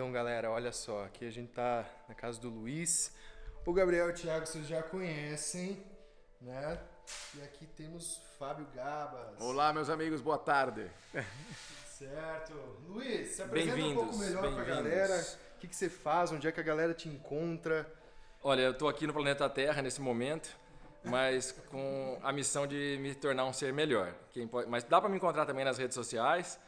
Então, galera, olha só, aqui a gente tá na casa do Luiz. O Gabriel e o Thiago vocês já conhecem, né? E aqui temos Fábio Gabas. Olá, meus amigos, boa tarde. Certo. Luiz, se apresenta um pouco melhor pra galera. O que você faz? Onde é que a galera te encontra? Olha, eu tô aqui no planeta Terra nesse momento, mas com a missão de me tornar um ser melhor. Mas dá para me encontrar também nas redes sociais,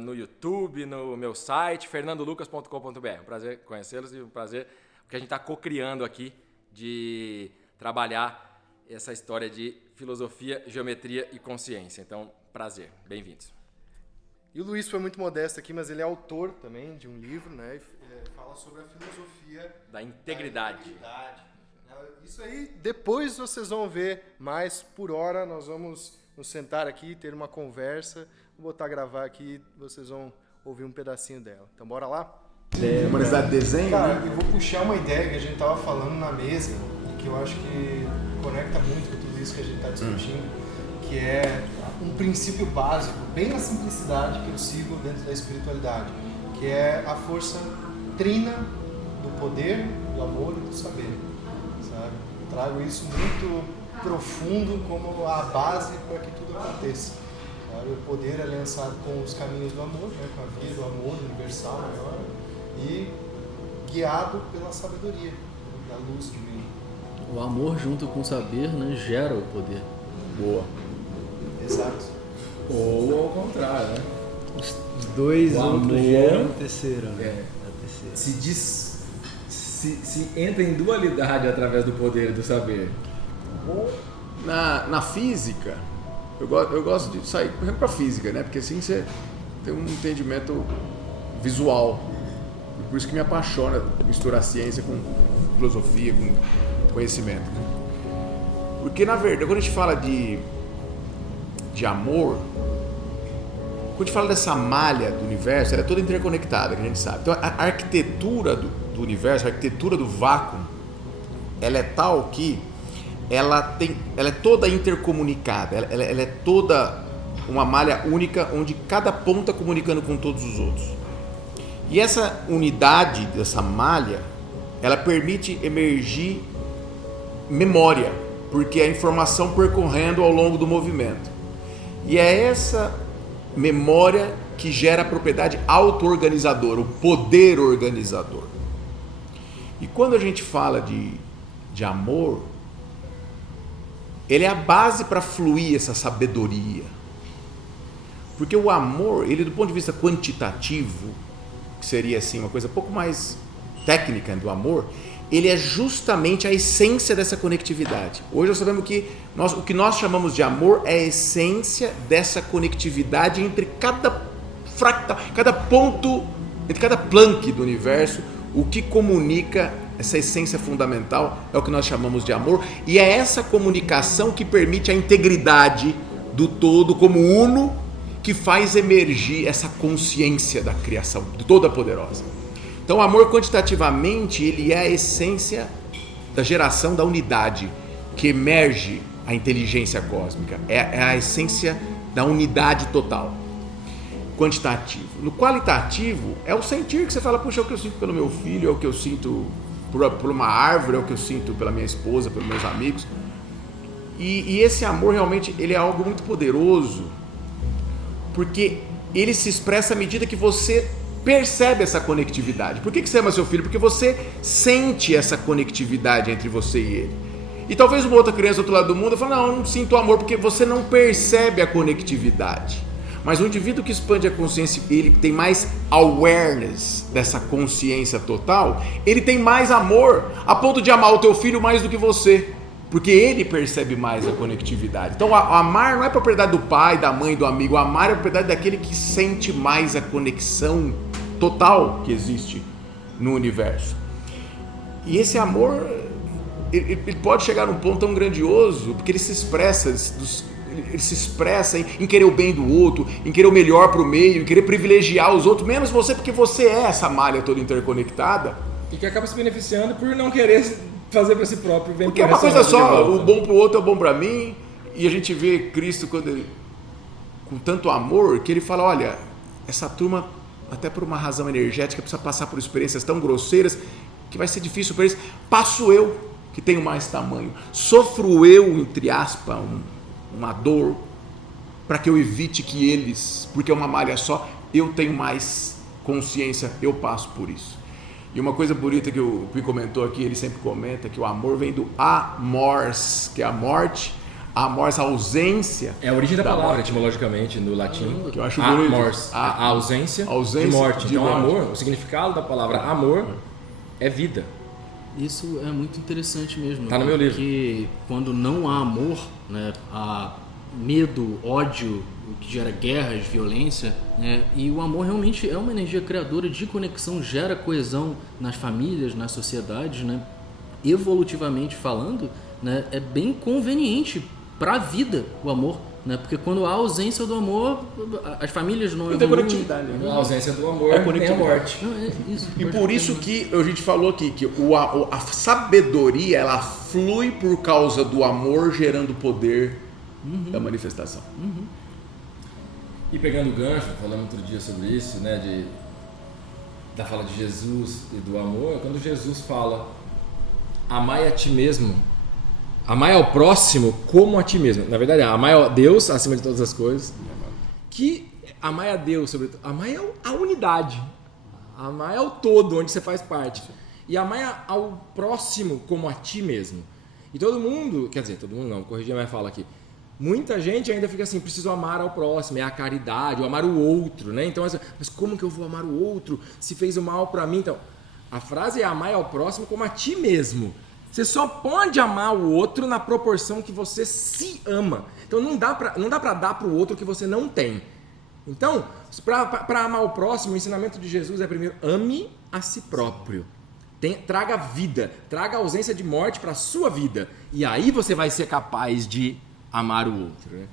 no YouTube, no meu site, fernandolucas.com.br. Um prazer conhecê-los e um prazer porque a gente está co-criando aqui de trabalhar essa história de filosofia, geometria e consciência. Então, prazer, bem-vindos. E o Luiz foi muito modesto aqui, mas ele é autor também de um livro, né? E fala sobre a filosofia da integridade. Isso aí, depois vocês vão ver, mas por hora nós vamos nos sentar aqui, ter uma conversa, vou botar a gravar aqui, vocês vão ouvir um pedacinho dela. Então bora lá? Humanidade de desenho, cara, né? Eu vou puxar uma ideia que a gente tava falando na mesa e que eu acho que conecta muito com tudo isso que a gente está discutindo, que é um princípio básico, bem na simplicidade que eu sigo dentro da espiritualidade, que é a força trina do poder, do amor e do saber, sabe? Trago isso muito profundo como a base para que tudo aconteça. Sabe? O poder é aliançado com os caminhos do amor, né? Com a vida, o amor universal maior, e guiado pela sabedoria, da luz divina. O amor junto com o saber, né, gera o poder. Boa. Exato. Ou ao contrário, né? Os dois juntos geram a terceira, né? É. A terceira. Se entra em dualidade através do poder e do saber. Na física, eu gosto de sair, por exemplo, para física, né? Porque assim você tem um entendimento visual. E por isso que me apaixona misturar ciência com filosofia, com conhecimento. Né? Porque, na verdade, quando a gente fala de amor, quando a gente fala dessa malha do universo, ela é toda interconectada, que a gente sabe. Então, a arquitetura do universo, a arquitetura do vácuo, ela é tal que ela é toda intercomunicada, ela é toda uma malha única, onde cada ponta comunicando com todos os outros. E essa unidade dessa malha, ela permite emergir memória, porque é a informação percorrendo ao longo do movimento. E é essa memória que gera a propriedade auto-organizadora, o poder organizador. E quando a gente fala de amor, ele é a base para fluir essa sabedoria. Porque o amor, ele do ponto de vista quantitativo, que seria assim uma coisa um pouco mais técnica do amor, ele é justamente a essência dessa conectividade. Hoje nós sabemos que o que nós chamamos de amor é a essência dessa conectividade entre cada fractal, cada ponto, entre cada plank do universo. O que comunica essa essência fundamental é o que nós chamamos de amor, e é essa comunicação que permite a integridade do todo como uno, que faz emergir essa consciência da criação, toda poderosa. Então, o amor quantitativamente, ele é a essência da geração da unidade, que emerge a inteligência cósmica, é a essência da unidade total. Quantitativo. No qualitativo, é o sentir que você fala, puxa, é o que eu sinto pelo meu filho, é o que eu sinto por uma árvore, é o que eu sinto pela minha esposa, pelos meus amigos. E esse amor realmente, ele é algo muito poderoso, porque ele se expressa à medida que você percebe essa conectividade. Por que você ama seu filho? Porque você sente essa conectividade entre você e ele. E talvez uma outra criança do outro lado do mundo fale, não, eu não sinto amor, porque você não percebe a conectividade. Mas o indivíduo que expande a consciência, ele tem mais awareness dessa consciência total, ele tem mais amor, a ponto de amar o teu filho mais do que você, porque ele percebe mais a conectividade. Então, amar não é propriedade do pai, da mãe, do amigo. Amar é propriedade daquele que sente mais a conexão total que existe no universo. E esse amor, ele pode chegar num ponto tão grandioso, porque ele se expressa em querer o bem do outro, em querer o melhor para o meio, em querer privilegiar os outros, menos você, porque você é essa malha toda interconectada. E que acaba se beneficiando por não querer fazer para si próprio. Porque é uma coisa só, o bom para o outro é o bom para mim, e a gente vê Cristo com tanto amor, que ele fala, olha, essa turma até por uma razão energética, precisa passar por experiências tão grosseiras que vai ser difícil para eles. Passo eu, que tenho mais tamanho. Sofro eu, entre aspas, uma dor, para que eu evite que eles, porque é uma malha só, eu tenho mais consciência, eu passo por isso. E uma coisa bonita que o Pi comentou aqui, ele sempre comenta, que o amor vem do amors, que é a morte, amors, a ausência. É a origem da palavra, morte. etimologicamente, no latim. Que eu acho bonito. Amors, a ausência de morte. de Então, morte. amor, o significado da palavra amor é vida. Isso é muito interessante mesmo. Tá no meu livro. Porque quando não há amor, né, há medo, ódio, o que gera guerras, violência, né, e o amor realmente é uma energia criadora de conexão, gera coesão nas famílias, nas sociedades, né? Evolutivamente falando, né, é bem conveniente para a vida o amor, né? Porque quando há ausência do amor, as famílias não tem evoluem. conectividade, né? A ausência do amor É tem a conectividade. morte. Não, é isso. E por isso que a gente falou aqui que a sabedoria ela flui por causa do amor gerando poder da manifestação. E pegando o gancho, falando outro dia sobre isso, né, da fala de Jesus e do amor, quando Jesus fala amai a ti mesmo, amai ao próximo como a ti mesmo. Na verdade, amai a Deus acima de todas as coisas. Que amai a Deus, sobretudo, amai a unidade, amai ao todo, onde você faz parte. E amai ao próximo como a ti mesmo. E todo mundo, quer dizer, todo mundo não, corrigir a minha fala aqui. Muita gente ainda fica assim, preciso amar ao próximo, é a caridade, ou amar o outro, né? Então, mas como que eu vou amar o outro se fez o mal para mim? Então, a frase é amar ao próximo como a ti mesmo. Você só pode amar o outro na proporção que você se ama. Então, não dá para dar para o outro o que você não tem. Então, para amar o próximo, o ensinamento de Jesus é primeiro, ame a si próprio. Traga vida, traga a ausência de morte para a sua vida. E aí você vai ser capaz de amar o outro, né?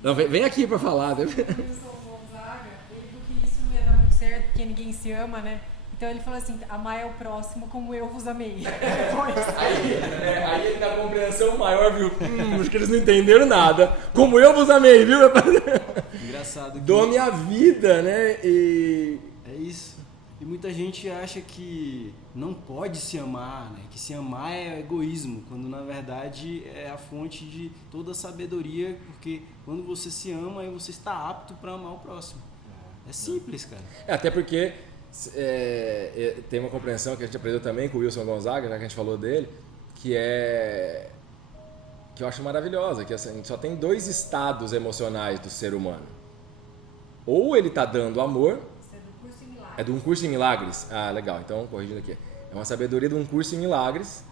Não, vem aqui para falar, né? O Wilson Gonzaga, ele viu que isso não ia dar muito certo, porque ninguém se ama, né? Então ele falou assim, amai ao próximo como eu vos amei. Aí ele dá compreensão maior, viu? Acho que eles não entenderam nada. Como eu vos amei, viu? Engraçado que Dou minha vida, né? E é isso. E muita gente acha que não pode se amar, né? Que se amar é egoísmo, quando na verdade é a fonte de toda a sabedoria, porque quando você se ama, aí você está apto para amar o próximo. É simples, cara. até porque tem uma compreensão que a gente aprendeu também com o Wilson Gonzaga, né, que a gente falou dele, que eu acho maravilhosa, que assim, só tem 2 estados emocionais do ser humano. Ou ele está dando amor. É de um curso em milagres? Ah, legal, então corrigindo aqui. É uma sabedoria de um curso em milagres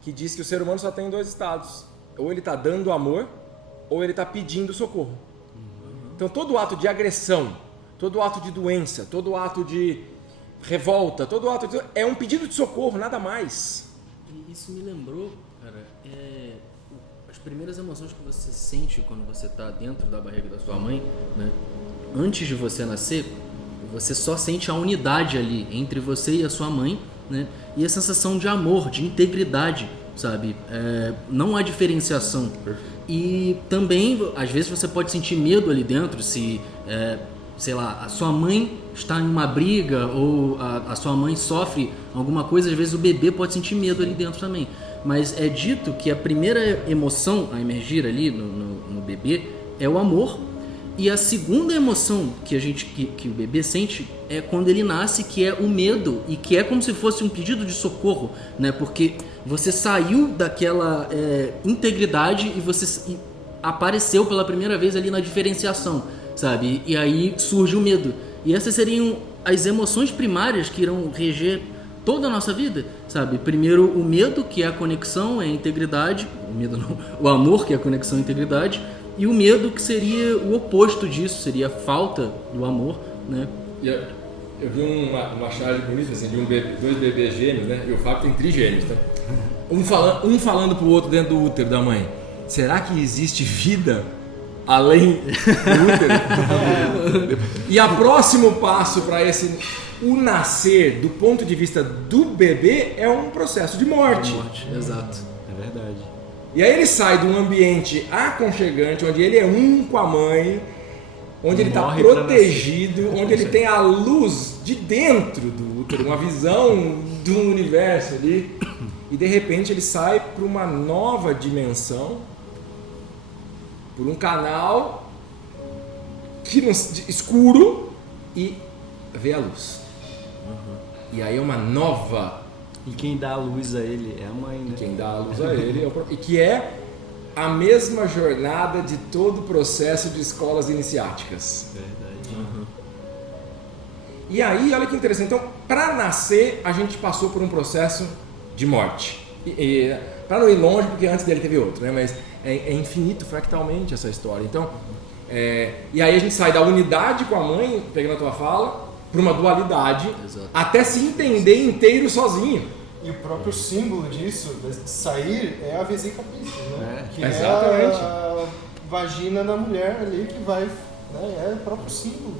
que diz que o ser humano só tem 2 estados. Ou ele está dando amor, ou ele está pedindo socorro. Então todo ato de agressão, todo ato de doença, todo ato de revolta, todo ato é um pedido de socorro, nada mais. E isso me lembrou, cara, as primeiras emoções que você sente quando você está dentro da barriga da sua mãe, né? Antes de você nascer, você só sente a unidade ali entre você e a sua mãe, né? E a sensação de amor, de integridade, sabe? Não há diferenciação. E também, às vezes, você pode sentir medo ali dentro se, sei lá, a sua mãe está em uma briga ou a sua mãe sofre alguma coisa, às vezes o bebê pode sentir medo ali dentro também. Mas é dito que a primeira emoção a emergir ali no bebê é o amor. E a segunda emoção que o bebê sente é quando ele nasce, que é o medo, e que é como se fosse um pedido de socorro, né? Porque você saiu daquela integridade e você apareceu pela primeira vez ali na diferenciação, sabe? E aí surge o medo. E essas seriam as emoções primárias que irão reger toda a nossa vida, sabe? Primeiro o medo, que é a conexão, é a integridade. O medo não, o amor, que é a conexão e a integridade. E o medo, que seria o oposto disso, seria a falta do amor, né? Eu vi uma charge bonita, assim, de 2 bebês gêmeos, né? E o Fábio tem trigêmeos, tá? Um falando pro outro dentro do útero da mãe. Será que existe vida além do útero? E o próximo passo para o nascer, do ponto de vista do bebê, é um processo de morte. Exato. É verdade. E aí ele sai de um ambiente aconchegante, onde ele é um com a mãe, onde ele está Morre pra protegido, onde ele tem a luz de dentro do útero, uma visão do universo ali, e de repente ele sai para uma nova dimensão, por um canal escuro e vê a luz. E aí é uma nova. E quem dá a luz a ele é a mãe, né? Quem dá a luz a ele é o próprio. E que é a mesma jornada de todo o processo de escolas iniciáticas. Verdade. E aí, olha que interessante. Então, para nascer, a gente passou por um processo de morte. Para não ir longe, porque antes dele teve outro, né? Mas é infinito fractalmente essa história. Então, e aí a gente sai da unidade com a mãe, pegando a tua fala, para uma dualidade, Exato. até se entender inteiro sozinho. E o próprio símbolo disso, de sair, é a vesícula piscis, né? Que exatamente. é a vagina da mulher ali que vai, né? É o próprio símbolo,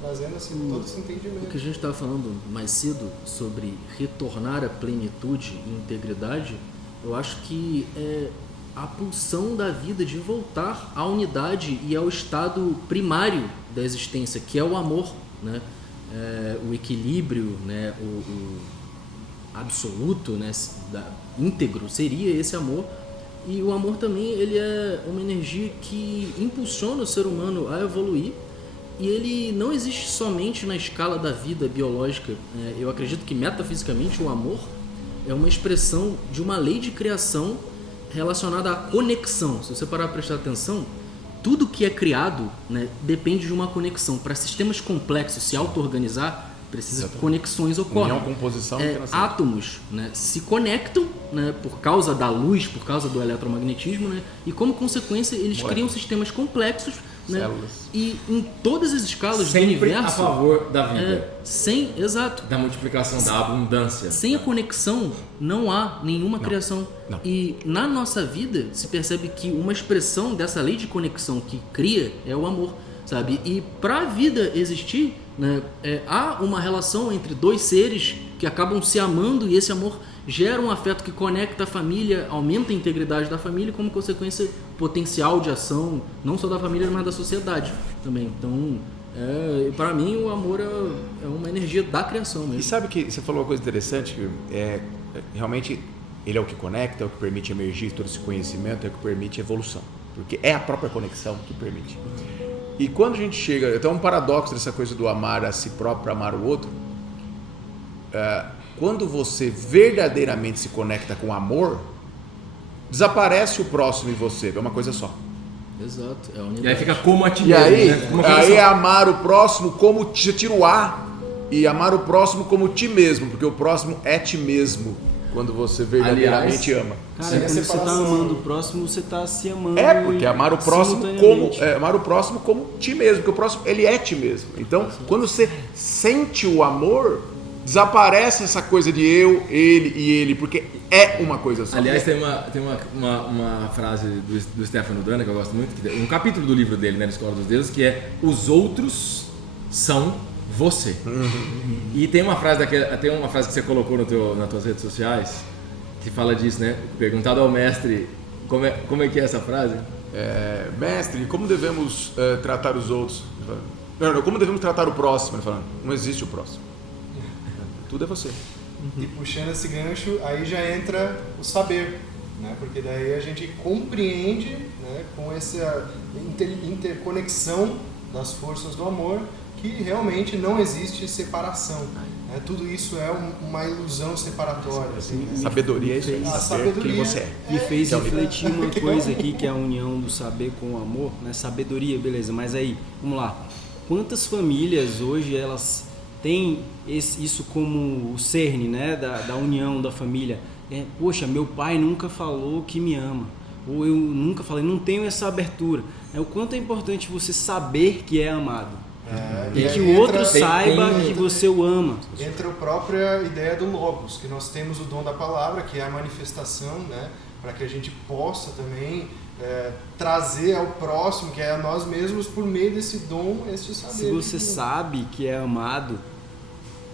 trazendo assim, todo esse O que entendimento. a gente estava falando mais cedo sobre retornar à plenitude e integridade, eu acho que é a pulsão da vida de voltar à unidade e ao estado primário da existência, que é o amor, né? O equilíbrio, né? O absoluto, né? Íntegro seria esse amor. E o amor também, ele é uma energia que impulsiona o ser humano a evoluir. E ele não existe somente na escala da vida biológica. Eu acredito que metafisicamente o amor é uma expressão de uma lei de criação relacionada à conexão. Se você parar para prestar atenção, tudo que é criado, né, depende de uma conexão. Para sistemas complexos se auto-organizar, precisa que conexões ocorrem. União, composição, interação. Átomos, né, se conectam, né, por causa da luz, por causa do eletromagnetismo, né, e como consequência eles criam sistemas complexos, né, Células. e em todas as escalas Sempre do universo, a favor da vida, exato, da multiplicação, da abundância. sem a conexão não há nenhuma criação. não. E na nossa vida se percebe que uma expressão dessa lei de conexão que cria é o amor, sabe? E para a vida existir, né, há uma relação entre dois seres que acabam se amando, e esse amor gera um afeto que conecta a família, aumenta a integridade da família e, como consequência, potencial de ação não só da família, mas da sociedade também. Então, para mim, o amor é uma energia da criação mesmo. E sabe que você falou uma coisa interessante, que realmente ele é o que conecta, é o que permite emergir todo esse conhecimento, é o que permite evolução, porque é a própria conexão que permite. E quando a gente chega, então é um paradoxo dessa coisa do amar a si próprio, amar o outro. Quando você verdadeiramente se conecta com amor, desaparece o próximo em você, é uma coisa só. Exato, é a unidade. E aí fica como a ti E mesmo, aí, né? Uma coisa aí só. é amar o próximo como você tira o A, e amar o próximo como ti mesmo, porque o próximo é ti mesmo, quando você verdadeiramente ama. Cara, Sem a quando você tá separação. amando o próximo, você tá se amando. Porque amar o próximo amar o próximo como ti mesmo, porque o próximo ele é ti mesmo. Então, quando você sente o amor, desaparece essa coisa de eu, ele e ele, porque é uma coisa só. Aliás, tem uma frase do Stefano Dana que eu gosto muito, um capítulo do livro dele, né, na Escola dos Deuses, que é: os outros são você. E tem uma frase que você colocou nas tuas redes sociais que fala disso, né? Perguntado ao mestre, como é que é essa frase? Mestre, como devemos tratar os outros? Não, como devemos tratar o próximo? Ele fala, não existe o próximo. Tudo é você. E puxando esse gancho, aí já entra o saber, né? Porque daí a gente compreende, né, com essa interconexão das forças do amor, que realmente não existe separação, né? Tudo isso é uma ilusão separatória. Assim, né? Sabedoria é isso aí. A Saber quem sabedoria você é. Me fez Que é o refletir uma coisa aqui, que é a união do saber com o amor, né? Sabedoria, beleza, mas aí, vamos lá. Quantas famílias hoje elas têm isso como o cerne, né? da união da família? Poxa, meu pai nunca falou que me ama, ou eu nunca falei, não tenho essa abertura. O quanto é importante você saber que é amado. E que o outro saiba que você o ama. Entra a própria ideia do logos, que nós temos o dom da palavra, que é a manifestação, né, para que a gente possa também trazer ao próximo, que é a nós mesmos, por meio desse dom, este saber. Se você sabe que é amado,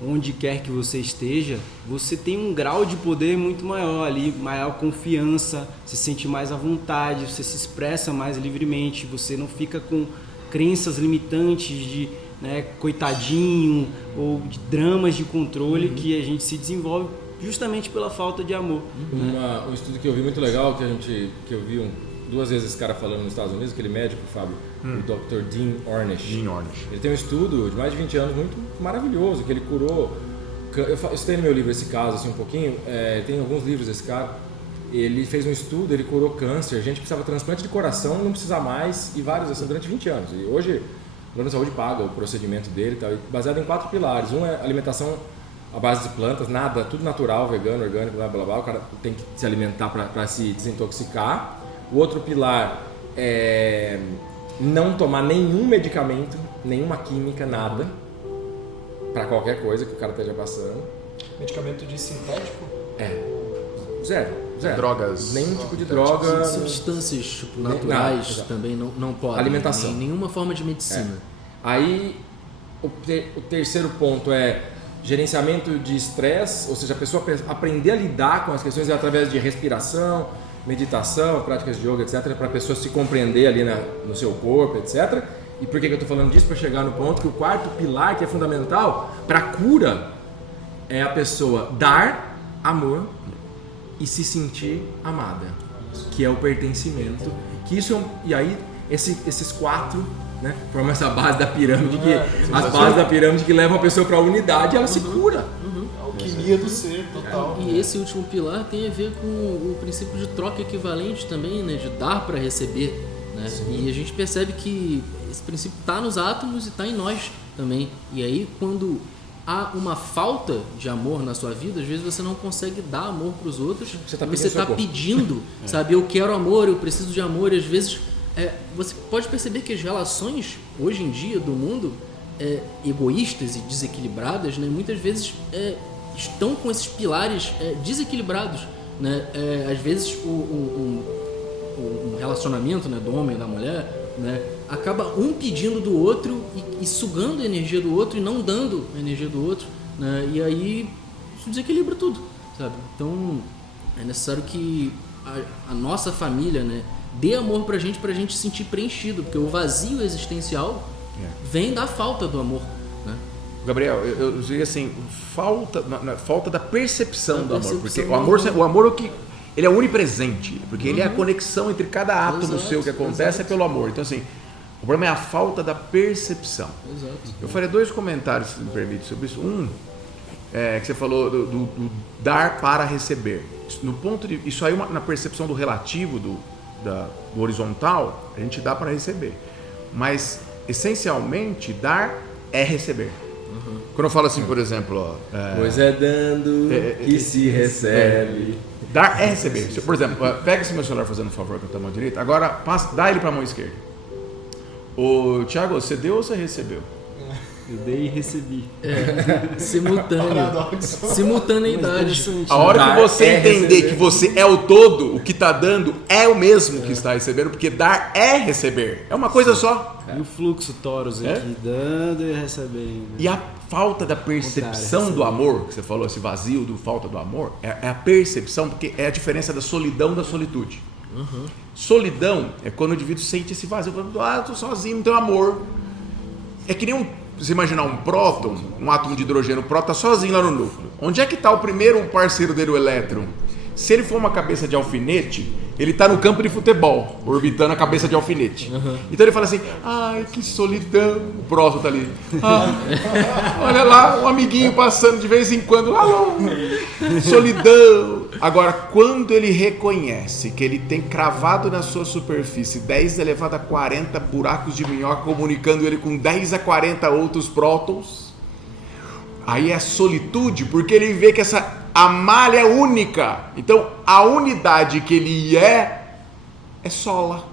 onde quer que você esteja, você tem um grau de poder muito maior ali, maior confiança, se sente mais à vontade, você se expressa mais livremente, você não fica com crenças limitantes de, né, coitadinho ou de dramas de controle que a gente se desenvolve justamente pela falta de amor. Um estudo que eu vi muito legal, que eu vi duas vezes esse cara falando nos Estados Unidos, aquele médico, Fábio, o Dr. Dean Ornish. Ele tem um estudo de mais de 20 anos muito maravilhoso, que ele curou... Eu citei no meu livro esse caso assim, um pouquinho, tem alguns livros desse cara. Ele fez um estudo, ele curou câncer, a gente precisava de transplante de coração, não precisa mais, e vários assim, durante 20 anos. E hoje, o Plano de Saúde paga o procedimento dele, tá, baseado em 4 pilares. Um é alimentação à base de plantas, nada, tudo natural, vegano, orgânico, blá blá blá. O cara tem que se alimentar para se desintoxicar. O outro pilar é não tomar nenhum medicamento, nenhuma química, nada, para qualquer coisa que o cara esteja passando. Medicamento de sintético? Zero. Drogas. Nenhum tipo de droga. Substâncias tipo, naturais não, também não podem. Alimentação. Nenhuma forma de medicina. Aí, o terceiro ponto é gerenciamento de estresse, ou seja, a pessoa aprender a lidar com as questões através de respiração, meditação, práticas de yoga, etc., para a pessoa se compreender ali no seu corpo, etc. E por que eu estou falando disso? Para chegar no ponto que o quarto pilar, que é fundamental para a cura, é a pessoa dar amor e se sentir amada, que é o pertencimento. Que isso e aí esses quatro, né, formam essa base da pirâmide, as bases da pirâmide que levam a pessoa para a unidade, ela se cura. A alquimia do ser total. E esse último pilar tem a ver com o princípio de troca equivalente também, né, de dar para receber, né? E a gente percebe que esse princípio está nos átomos e está em nós também. E aí quando há uma falta de amor na sua vida, às vezes você não consegue dar amor para os outros, você está pedindo, sabe, eu quero amor, eu preciso de amor, e às vezes você pode perceber que as relações hoje em dia do mundo egoístas e desequilibradas, né, muitas vezes estão com esses pilares desequilibrados, né? Às vezes um relacionamento, né, do homem e da mulher, né, acaba um pedindo do outro e sugando a energia do outro e não dando a energia do outro, né? E aí isso desequilibra tudo, sabe? Então é necessário que a nossa família, né, dê amor pra gente se sentir preenchido, porque o vazio existencial vem da falta do amor, né? Gabriel, eu diria assim, falta da percepção do amor, porque o amor é o que ele é onipresente, porque ele é a conexão entre cada átomo seu que acontece é pelo amor. Então assim, o problema é a falta da percepção. Exato. Eu faria 2 comentários, se me permite, sobre isso. Que você falou do dar para receber. No ponto de, isso aí na percepção do relativo, do horizontal, a gente dá para receber. Mas, essencialmente, dar é receber. Quando eu falo assim, por exemplo... pois é dando que se recebe. Dar é receber. Por exemplo, pega esse meu celular fazendo um favor com a mão direita, agora dá ele para a mão esquerda. Ô, Thiago, você deu ou você recebeu? Eu dei e recebi. Simultaneidade. A hora que você entender que você é o todo, o que está dando é o mesmo que está recebendo, porque dar é receber. É uma coisa só. E o fluxo Taurus aqui, dando e recebendo. E a falta da percepção do amor, que você falou, esse vazio do falta do amor, é a percepção, porque é a diferença da solidão da solitude. Solidão é quando o indivíduo sente esse vazio, eu tô sozinho, não tenho amor. É que nem você imaginar um próton, um átomo de hidrogênio, o próton está sozinho lá no núcleo. Onde é que está o primeiro parceiro dele, o elétron? Se ele for uma cabeça de alfinete, ele está no campo de futebol, orbitando a cabeça de alfinete. Então ele fala assim, ai, que solidão. O próton está ali. Olha lá, um amiguinho passando de vez em quando. Alô, solidão. Agora, quando ele reconhece que ele tem cravado na sua superfície 10 elevado a 40 buracos de minhoca, comunicando ele com 10 a 40 outros prótons, aí é solitude, porque ele vê que a malha é única. Então, a unidade que ele é sola.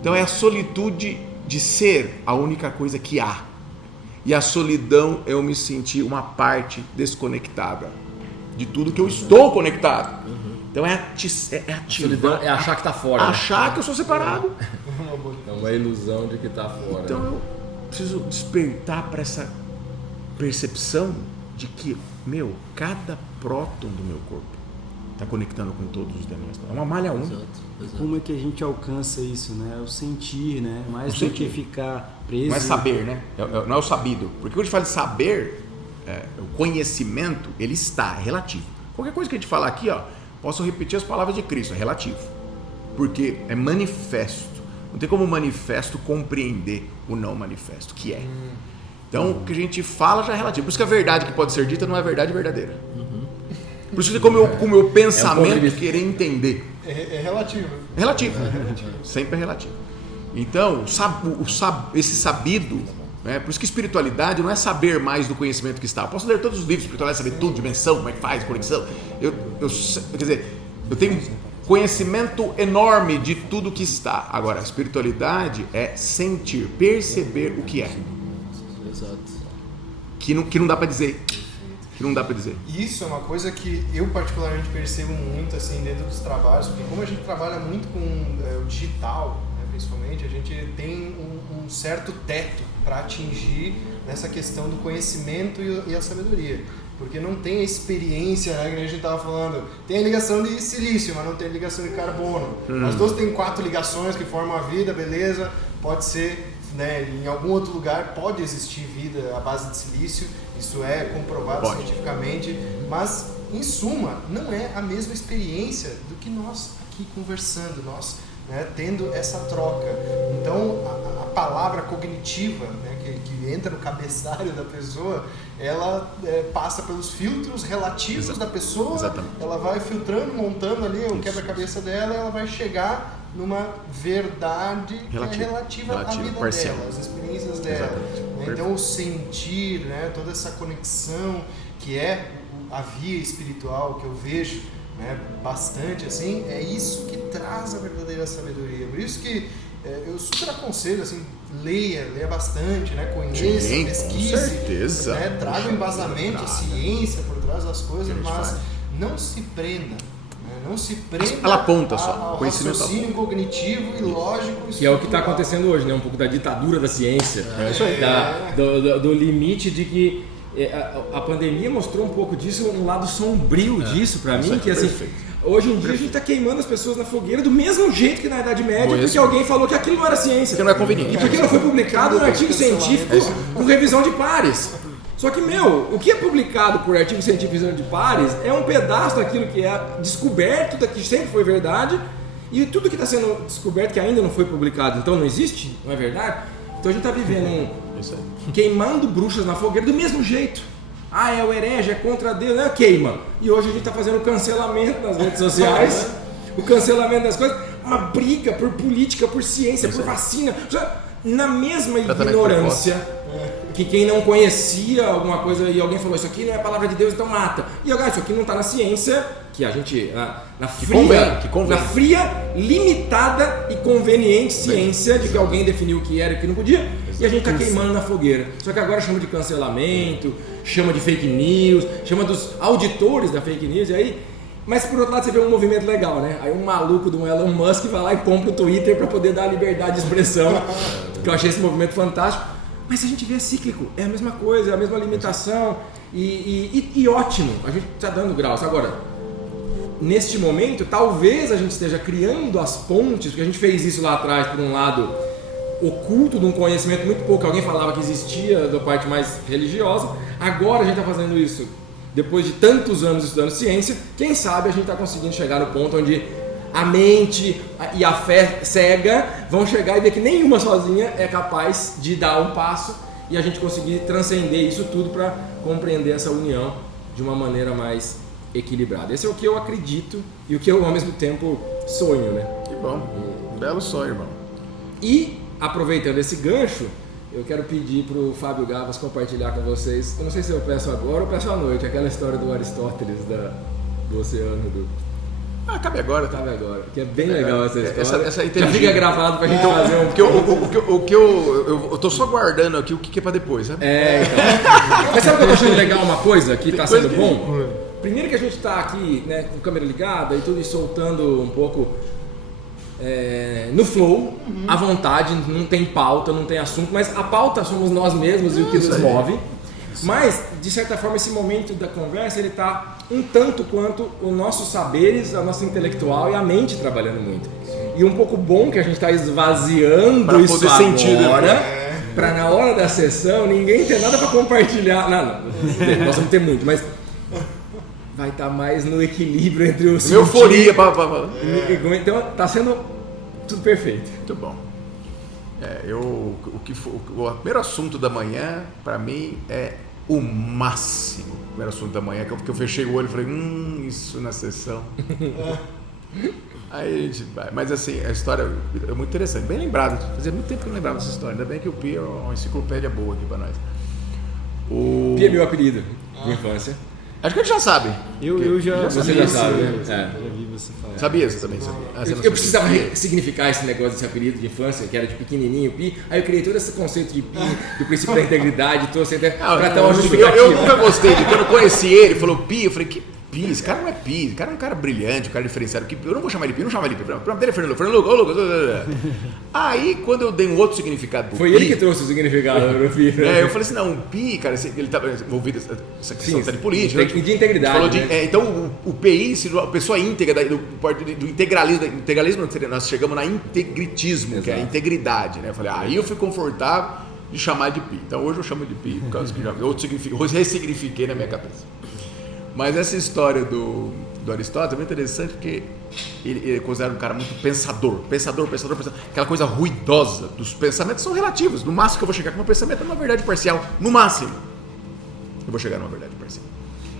Então, é a solitude de ser a única coisa que há. E a solidão é eu me sentir uma parte desconectada de tudo que eu estou conectado. Então, é ativar. É achar que está fora. Achar que eu sou separado. É uma ilusão de que está fora. Então, eu preciso despertar para essa percepção de que, cada próton do meu corpo está conectando com todos os demais. É uma malha única. Exato. Como é que a gente alcança isso, né? O sentir, né? Mais do que ficar preso. Não é saber, né? Não é o sabido. Porque quando a gente fala de saber, o conhecimento, ele está, é relativo. Qualquer coisa que a gente falar aqui, ó, posso repetir as palavras de Cristo, é relativo. Porque é manifesto. Não tem como o manifesto compreender o não manifesto, que é. Então, o que a gente fala já é relativo. Por isso que a verdade que pode ser dita não é verdade verdadeira. Por isso que como o meu pensamento querer entender. É relativo. É relativo. Sempre é relativo. Então, esse sabido, né? Por isso que espiritualidade não é saber mais do conhecimento que está. Eu posso ler todos os livros espirituais, saber tudo, dimensão, como é que faz, conexão. Quer dizer, eu tenho conhecimento enorme de tudo que está. Agora, a espiritualidade é sentir, perceber o que é. Exato. Que não dá para dizer. Que não dá para dizer. Isso é uma coisa que eu particularmente percebo muito assim dentro dos trabalhos, porque como a gente trabalha muito com o digital, né, principalmente, a gente tem um certo teto para atingir nessa questão do conhecimento e a sabedoria. Porque não tem a experiência, né, que a gente estava falando. Tem a ligação de silício, mas não tem a ligação de carbono. As duas têm 4 ligações que formam a vida, beleza? Pode ser, né, em algum outro lugar pode existir vida à base de silício, isso é comprovado cientificamente, mas em suma não é a mesma experiência do que nós aqui conversando, nós, né, tendo essa troca. Então a palavra cognitiva, né, que entra no cabeçalho da pessoa, ela passa pelos filtros relativos da pessoa. Exatamente. Ela vai filtrando, montando ali o quebra-cabeça dela, ela vai chegar numa verdade que é relativa à vida parcial. dela, às experiências dela. Né? Então o sentir, né, toda essa conexão que é a via espiritual que eu vejo, né, bastante assim, é isso que traz a verdadeira sabedoria. Por isso que eu super aconselho, assim, leia bastante, né, conheça, pesquise, com certeza. Né, traga um embasamento, a ciência por trás das coisas, mas não se prenda. Não se prenda ela aponta só. ao raciocínio cognitivo e lógico. Que é o que está acontecendo hoje, né? Um pouco da ditadura da ciência. Isso aí. Do limite de que a pandemia mostrou um pouco disso, um lado sombrio disso para mim, que assim, hoje em dia a gente está queimando as pessoas na fogueira do mesmo jeito que na Idade Média, porque alguém falou que aquilo não era ciência. Que não é conveniente. E porque não foi publicado no artigo científico com revisão de pares. Só que, o que é publicado por artigo científico de pares é um pedaço daquilo que é descoberto, que sempre foi verdade, e tudo que está sendo descoberto que ainda não foi publicado, então não existe, não é verdade? Então a gente está vivendo queimando bruxas na fogueira do mesmo jeito. É o herege, é contra Deus, né? Queima. E hoje a gente está fazendo o cancelamento nas redes sociais, o cancelamento das coisas, uma briga por política, por ciência, por vacina, na mesma ignorância. Que quem não conhecia alguma coisa e alguém falou isso aqui não é a palavra de Deus, então mata. E isso aqui não está na ciência, que a gente na fria, limitada e conveniente ciência de que alguém definiu o que era e o que não podia, e a gente está queimando na fogueira. Só que agora chama de cancelamento, chama de fake news, chama dos auditores da fake news, e aí. Mas por outro lado você vê um movimento legal, né? Aí um maluco do Elon Musk vai lá e compra o Twitter para poder dar liberdade de expressão, que eu achei esse movimento fantástico. Mas a gente vê cíclico, é a mesma coisa, é a mesma limitação e ótimo, a gente está dando graus. Agora, neste momento, talvez a gente esteja criando as pontes, porque a gente fez isso lá atrás por um lado oculto, de um conhecimento muito pouco, alguém falava que existia da parte mais religiosa, agora a gente está fazendo isso depois de tantos anos estudando ciência, quem sabe a gente está conseguindo chegar no ponto onde a mente e a fé cega vão chegar e ver que nenhuma sozinha é capaz de dar um passo e a gente conseguir transcender isso tudo para compreender essa união de uma maneira mais equilibrada. Esse é o que eu acredito e o que eu ao mesmo tempo sonho, né? Que bom, um belo sonho, irmão. E aproveitando esse gancho, eu quero pedir para o Fábio Gavas compartilhar com vocês, eu não sei se eu peço agora ou peço à noite, aquela história do Aristóteles do oceano cabe agora, tá? Cabe agora, que é bem legal essa história. Essa já fica gravado pra gente fazer um... O que eu tô só guardando aqui o que é pra depois, sabe? Então. Mas sabe o que eu tô achando legal, uma coisa que tá sendo bom? Primeiro que a gente tá aqui, né, com câmera ligada e tudo, e soltando um pouco no flow, à vontade, não tem pauta, não tem assunto, mas a pauta somos nós mesmos e o que nos move. Mas, de certa forma, esse momento da conversa, ele tá um tanto quanto os nossos saberes, a nossa intelectual e a mente trabalhando muito. E um pouco bom que a gente está esvaziando Pra isso poder sentir, agora, para na hora da sessão ninguém ter nada para compartilhar. Não, nós vamos ter muito, mas vai estar mais no equilíbrio entre o Euforia. Então tá sendo tudo perfeito. Muito bom. O primeiro assunto da manhã, para mim, é o máximo. O primeiro assunto da manhã, que eu fechei o olho e falei, isso na sessão. Aí a gente vai. Mas assim, a história é muito interessante. Bem lembrado. Fazia muito tempo que eu não lembrava dessa história. Ainda bem que o Pi é uma enciclopédia boa aqui para nós. Pi é meu apelido de infância. Acho que a gente já sabe. Eu já Você já sabe, né? Já vi você falar. Sabia, você também sabia. Você não Eu sabia. precisava ressignificar esse negócio desse apelido de infância, que era de pequenininho, Pi. Aí eu criei todo esse conceito de Pi, do princípio da integridade, trouxe até pra dar uma justificativa. Eu nunca gostei de quando eu conheci ele, falou Pi, eu falei, que Pi? Esse cara não é Pi, esse cara é um cara brilhante, um cara diferenciado. Eu não vou chamar ele Pi, eu não chamo ele Pi. O nome dele é Fernando Lucas. Aí, quando eu dei um outro significado pro Foi Pi, ele que trouxe o significado pro Pi. eu falei assim, não, o Pi, cara, ele estava envolvido nessa questão de política. De integridade. Falou né? então, o PI, a pessoa íntegra do integralismo, nós chegamos na integritismo, que é a integridade, né? Eu falei, aí eu fui confortável de chamar de Pi. Então, hoje eu chamo de Pi, por causa que eu ressignifiquei na minha cabeça. Mas essa história do Aristóteles é muito interessante porque ele é considerado um cara muito pensador. Aquela coisa ruidosa dos pensamentos são relativos. No máximo que eu vou chegar com um pensamento é uma verdade parcial. No máximo, eu vou chegar numa verdade parcial.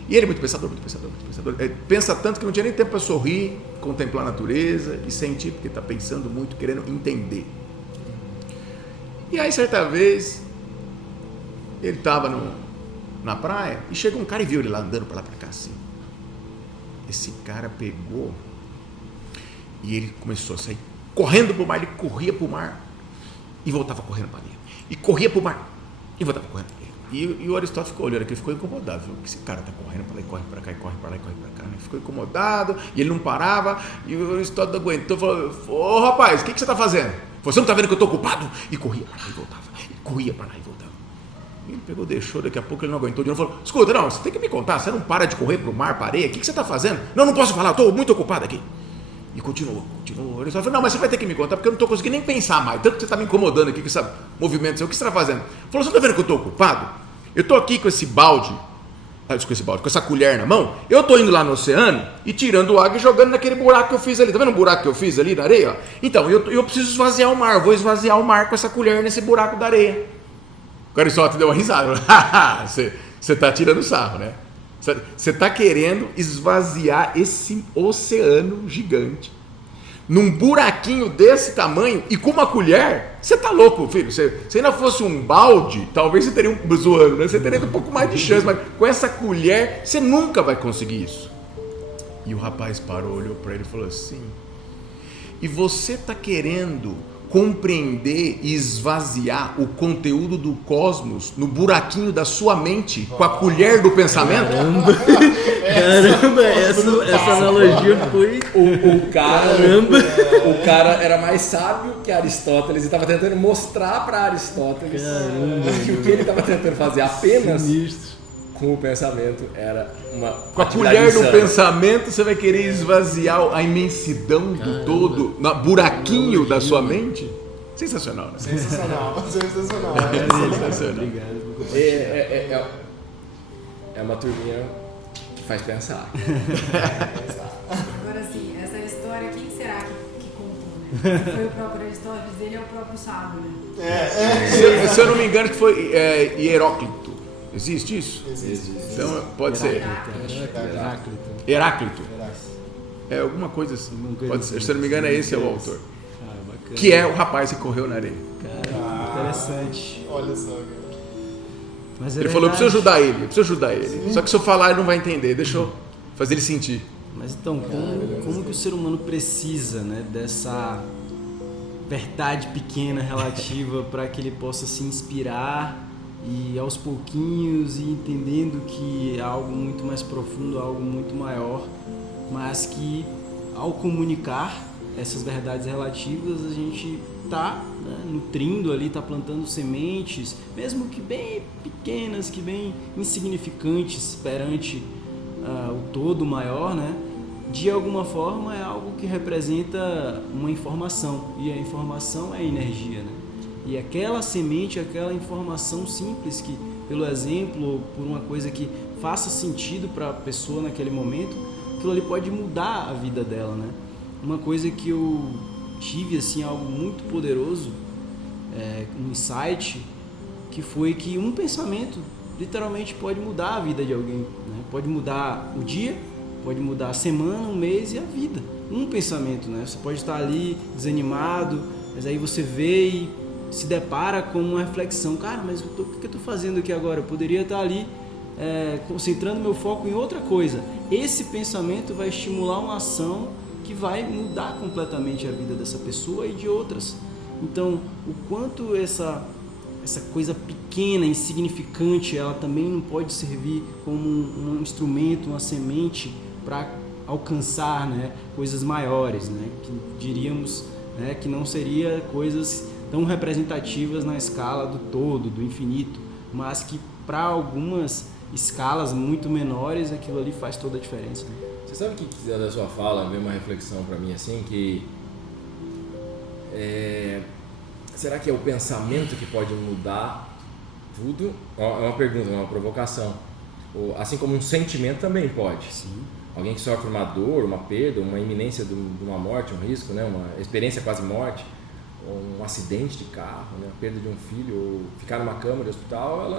E ele é muito pensador. Ele pensa tanto que não tinha nem tempo para sorrir, contemplar a natureza e sentir, porque está pensando muito, querendo entender. E aí, certa vez, ele estava na praia e chegou um cara e viu ele lá andando para lá para cá assim. Esse cara pegou e ele começou a sair correndo pro mar. Ele corria pro mar e voltava correndo para ali. E corria pro mar e voltava correndo para ali. E o Aristóteles ficou olhando aqui, ficou incomodado. Viu? Esse cara tá correndo para lá e corre para cá, e corre para lá e corre para cá. Né? Ficou incomodado e ele não parava. E o Aristóteles não aguentou, falou: ô rapaz, o que você tá fazendo? Você não tá vendo que eu tô ocupado? E corria para lá e voltava. E corria para lá e voltava. Ele pegou, deixou, daqui a pouco ele não aguentou de novo, falou: escuta, não, você tem que me contar, você não para de correr pro mar, para areia, o que você está fazendo? Não posso falar, estou muito ocupado aqui. E continuou. Ele só falou: não, mas você vai ter que me contar, porque eu não estou conseguindo nem pensar mais, tanto que você está me incomodando aqui com esse movimento seu, o que você está fazendo? Falou: você não está vendo que eu estou ocupado? Eu estou aqui com esse balde, com essa colher na mão, eu estou indo lá no oceano e tirando água e jogando naquele buraco que eu fiz ali, tá vendo o buraco que eu fiz ali na areia? Ó? Então, eu preciso esvaziar o mar, eu vou esvaziar o mar com essa colher nesse buraco da areia. O Aristóteles deu uma risada. Você está tirando sarro, né? Você está querendo esvaziar esse oceano gigante num buraquinho desse tamanho e com uma colher? Você está louco, filho. Se ainda fosse um balde, talvez você teria zoando, né? Você teria um pouco mais de chance, mas com essa colher você nunca vai conseguir isso. E o rapaz parou, olhou para ele e falou assim: e você está querendo compreender e esvaziar o conteúdo do cosmos no buraquinho da sua mente com a colher do pensamento? Caramba, essa analogia foi... O cara era mais sábio que Aristóteles e estava tentando mostrar para Aristóteles que o que ele estava tentando fazer apenas com o pensamento era uma com a colher do pensamento você vai querer esvaziar a imensidão do todo no buraquinho da sua mente? Sensacional, né? Sensacional. É uma turminha que faz pensar. Agora sim, essa história, quem será que contou, né? Se foi o próprio Aristóteles, ele é o próprio sábio, né? Se eu não me engano, que foi Hieróclito. Existe isso? Existe. Então pode ser Heráclito. É alguma coisa assim. Pode ser. Se eu não me engano, esse é o autor. Que é o rapaz que correu na areia. Interessante. Olha só, cara. Mas é Ele falou: eu verdade. preciso ajudar ele. Só que se eu falar, ele não vai entender. Deixa eu fazer ele sentir. Mas então, como que o ser humano precisa, né, dessa verdade pequena relativa para que ele possa se inspirar e aos pouquinhos ir entendendo que é algo muito mais profundo, algo muito maior, mas que ao comunicar essas verdades relativas a gente está, né, nutrindo ali, está plantando sementes, mesmo que bem pequenas, que bem insignificantes perante o todo maior, né? De alguma forma é algo que representa uma informação, e a informação é energia, né? E aquela semente, aquela informação simples que, pelo exemplo, ou por uma coisa que faça sentido para a pessoa naquele momento, aquilo ali pode mudar a vida dela, né? Uma coisa que eu tive, assim, algo muito poderoso, um insight, que foi que um pensamento literalmente pode mudar a vida de alguém, né? Pode mudar o dia, pode mudar a semana, um mês e a vida. Um pensamento, né? Você pode estar ali desanimado, mas aí você vê e se depara com uma reflexão. Cara, mas o que eu estou fazendo aqui agora? Eu poderia estar ali concentrando meu foco em outra coisa. Esse pensamento vai estimular uma ação que vai mudar completamente a vida dessa pessoa e de outras. Então, o quanto essa coisa pequena, insignificante, ela também não pode servir como um instrumento, uma semente para alcançar, né, coisas maiores, né, que diríamos, né, que não seria coisas tão representativas na escala do todo, do infinito, mas que para algumas escalas muito menores aquilo ali faz toda a diferença, né? Você sabe que da sua fala veio uma reflexão para mim assim, que será que é o pensamento que pode mudar tudo? É uma pergunta, uma provocação. Assim como um sentimento também pode. Sim. Alguém que sofre uma dor, uma perda, uma iminência de uma morte, um risco, né? Uma experiência quase morte, um acidente de carro, né? A perda de um filho, ou ficar numa cama de hospital,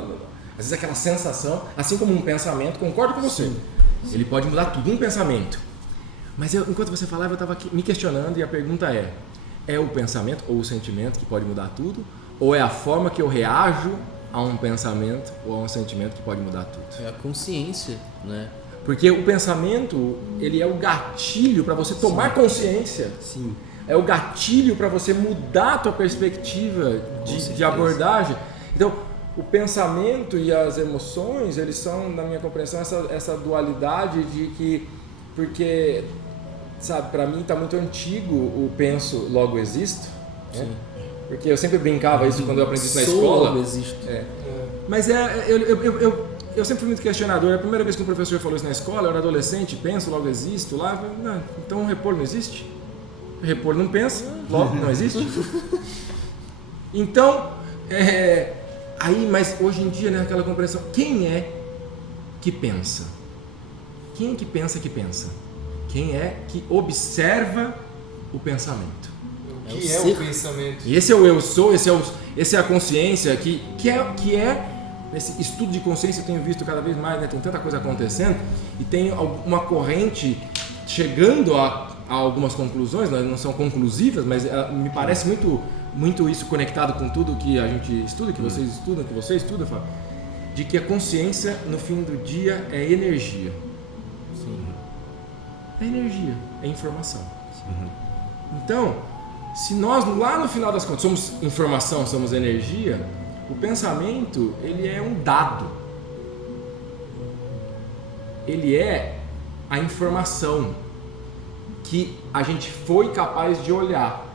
às vezes aquela sensação, assim como um pensamento, concordo com você, ele pode mudar tudo, um pensamento. Mas enquanto você falava, eu estava me questionando e a pergunta é o pensamento ou o sentimento que pode mudar tudo? Ou é a forma que eu reajo a um pensamento ou a um sentimento que pode mudar tudo? É a consciência, né? Porque o pensamento, ele é o gatilho para você tomar consciência. Sim. É o gatilho para você mudar a tua perspectiva de abordagem. Então, o pensamento e as emoções, eles são, na minha compreensão, essa dualidade de que... Porque, sabe, para mim está muito antigo o penso, logo existo. Né? Porque eu sempre brincava isso quando eu aprendi isso na escola. Logo existo. Mas eu sempre fui muito questionador. A primeira vez que um professor falou isso na escola, eu era adolescente, penso, logo existo. Lá, eu falei, não, então o repolho não existe? O repolho não pensa, logo não existe? Então, aí, mas hoje em dia, né, aquela compreensão, quem é que pensa? Quem é que pensa que pensa? Quem é que observa o pensamento? O que é o pensamento? E esse é o eu sou, esse é a consciência, que é nesse estudo de consciência eu tenho visto cada vez mais, né? Tem tanta coisa acontecendo e tem uma corrente chegando a algumas conclusões, não são conclusivas, mas me parece muito isso conectado com tudo que a gente estuda, que vocês estudam, que você estuda, Fábio, de que a consciência no fim do dia é energia. Sim. É energia, é informação. Então, se nós lá no final das contas somos informação, somos energia, o pensamento, ele é um dado. Ele é a informação que a gente foi capaz de olhar.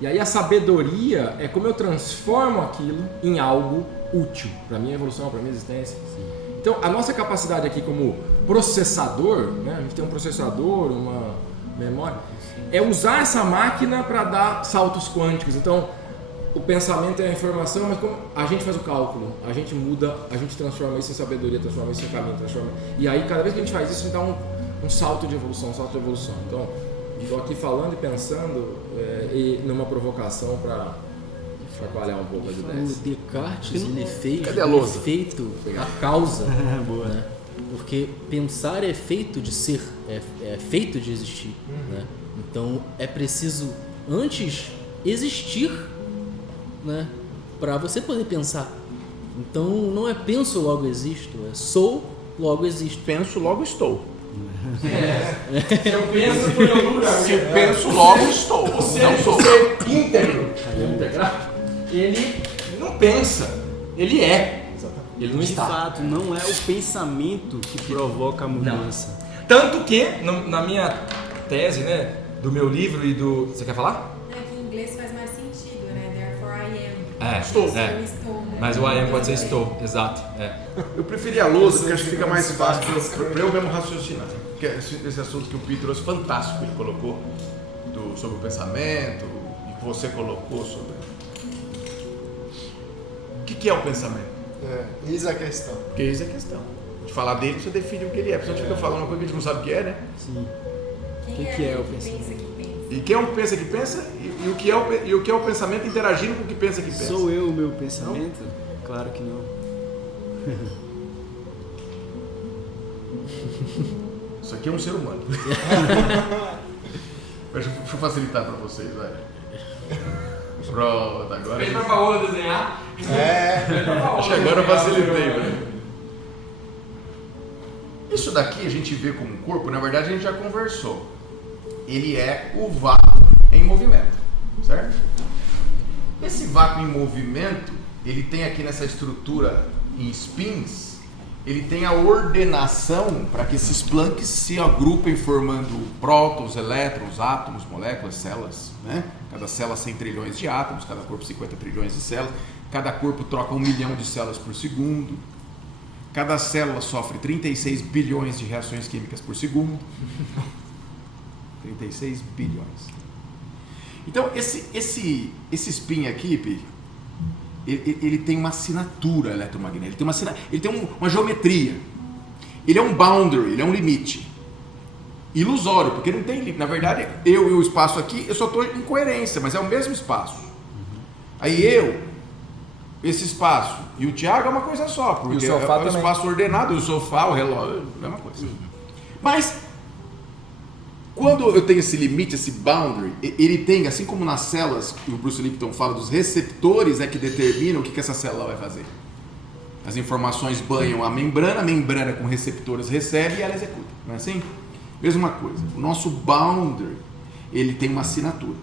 E aí a sabedoria é como eu transformo aquilo em algo útil para a minha evolução, para a minha existência. Sim. Então, a nossa capacidade aqui como processador, né? A gente tem um processador, uma memória, é usar essa máquina para dar saltos quânticos. Então, o pensamento é a informação, mas como a gente faz o cálculo, a gente muda, a gente transforma isso em sabedoria, transforma isso em caminho, transforma. E aí, cada vez que a gente faz isso, a gente dá um salto de evolução, Então, estou aqui falando e pensando e numa provocação para chacoalhar um pouco as ideias. O Descartes, ele fez Cadê a o lousa? efeito, a causa. Boa. Né? Porque pensar é feito de ser, é feito de existir. Né? Então, é preciso antes existir, né, para você poder pensar. Então, não é penso, logo existo, é sou, logo existo. Penso, logo estou. Se eu penso, por algum lugar. Se penso, logo estou. Não sou. Ser íntegro, ele não pensa, ele é. Ele não De está. fato, não é o pensamento que provoca a mudança. Tanto que, na minha tese, né, do meu livro e do... Você quer falar? É que em inglês faz mais sentido, né? Estou. Eu estou, né? Mas o I am pode ser estou, exato. Eu preferi a lousa porque acho que fica mais fácil para eu mesmo raciocinar. Porque esse assunto que o Pete trouxe, fantástico, ele colocou sobre o pensamento e que você colocou sobre... O que é o pensamento? Isso é a questão. Porque isso é a questão. De falar dele, você define o que ele é. Porque a gente fica falando uma coisa que a gente não sabe o que é, né? Sim. Quem que é o pensa pensamento? que pensa? E quem é um pensa que pensa e o que é o pensamento interagindo com o que pensa que pensa. Sou eu o meu pensamento? Claro que não. Isso aqui é um ser humano. Deixa eu facilitar para vocês, velho. Pronto, agora. Fez pra Paola desenhar? Acho que agora eu facilitei, velho. Isso daqui a gente vê como corpo, na verdade a gente já conversou. Ele é o vácuo em movimento, certo? Esse vácuo em movimento, ele tem aqui nessa estrutura em spins, ele tem a ordenação para que esses Plancks se agrupem formando prótons, elétrons, átomos, moléculas, células, né? Cada célula 100 trilhões de átomos, cada corpo 50 trilhões de células, cada corpo troca 1 milhão de células por segundo, cada célula sofre 36 bilhões de reações químicas por segundo. 36 bilhões. Então, esse spin aqui, Pi, ele tem uma assinatura eletromagnética, ele tem uma geometria. Ele é um boundary, ele é um limite. Ilusório, porque não tem limite. Na verdade, eu e o espaço aqui, eu só estou em coerência, mas é o mesmo espaço. Aí esse espaço e o Thiago é uma coisa só, porque é um espaço ordenado, o sofá, o relógio, é uma coisa. Mas quando eu tenho esse limite, esse boundary, ele tem, assim como nas células, que o Bruce Lipton fala dos receptores é que determinam o que essa célula vai fazer. As informações banham a membrana com receptores recebe e ela executa, não é assim? Mesma coisa, o nosso boundary, ele tem uma assinatura.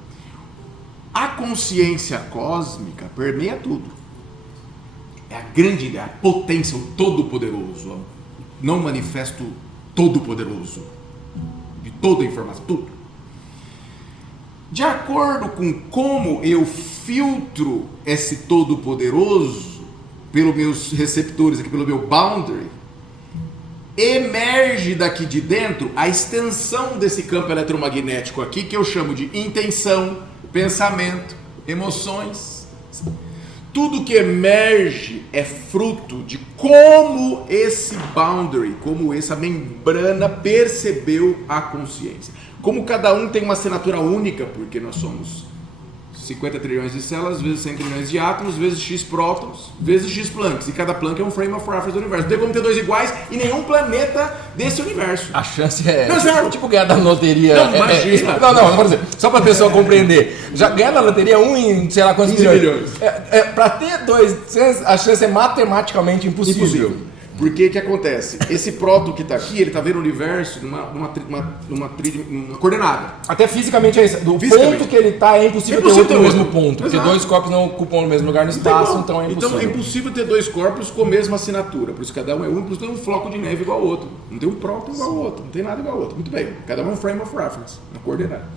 A consciência cósmica permeia tudo. É a grande ideia, a potência, o todo-poderoso, não manifesto todo-poderoso, de toda a informação, tudo. De acordo com como eu filtro esse todo-poderoso pelos meus receptores aqui, pelo meu boundary, emerge daqui de dentro a extensão desse campo eletromagnético aqui, que eu chamo de intenção, pensamento, emoções. Tudo que emerge é fruto de como esse boundary, como essa membrana percebeu a consciência. Como cada um tem uma assinatura única, porque nós somos 50 trilhões de células, vezes 100 trilhões de átomos, vezes X prótons, vezes X Plancks. E cada Planck é um frame of reference do universo. Não tem como ter dois iguais em nenhum planeta desse universo. A chance é tipo ganhar da loteria. Não, imagina. Não, por exemplo, só pra pessoa compreender. Já ganhar da loteria em sei lá quantos milhões. Pra ter dois, a chance é matematicamente impossível. Porque o que acontece? Esse próton que está aqui, ele está vendo o universo numa coordenada. Até fisicamente é isso. Do ponto que ele está, é impossível ter outro no mesmo ponto. Porque dois corpos não ocupam o mesmo lugar no espaço, então é impossível. Então é impossível ter dois corpos com a mesma assinatura. Por isso cada um é único, por isso tem um floco de neve igual ao outro. Não tem um próton igual ao outro, não tem nada igual ao outro. Muito bem, cada um é um frame of reference, uma coordenada.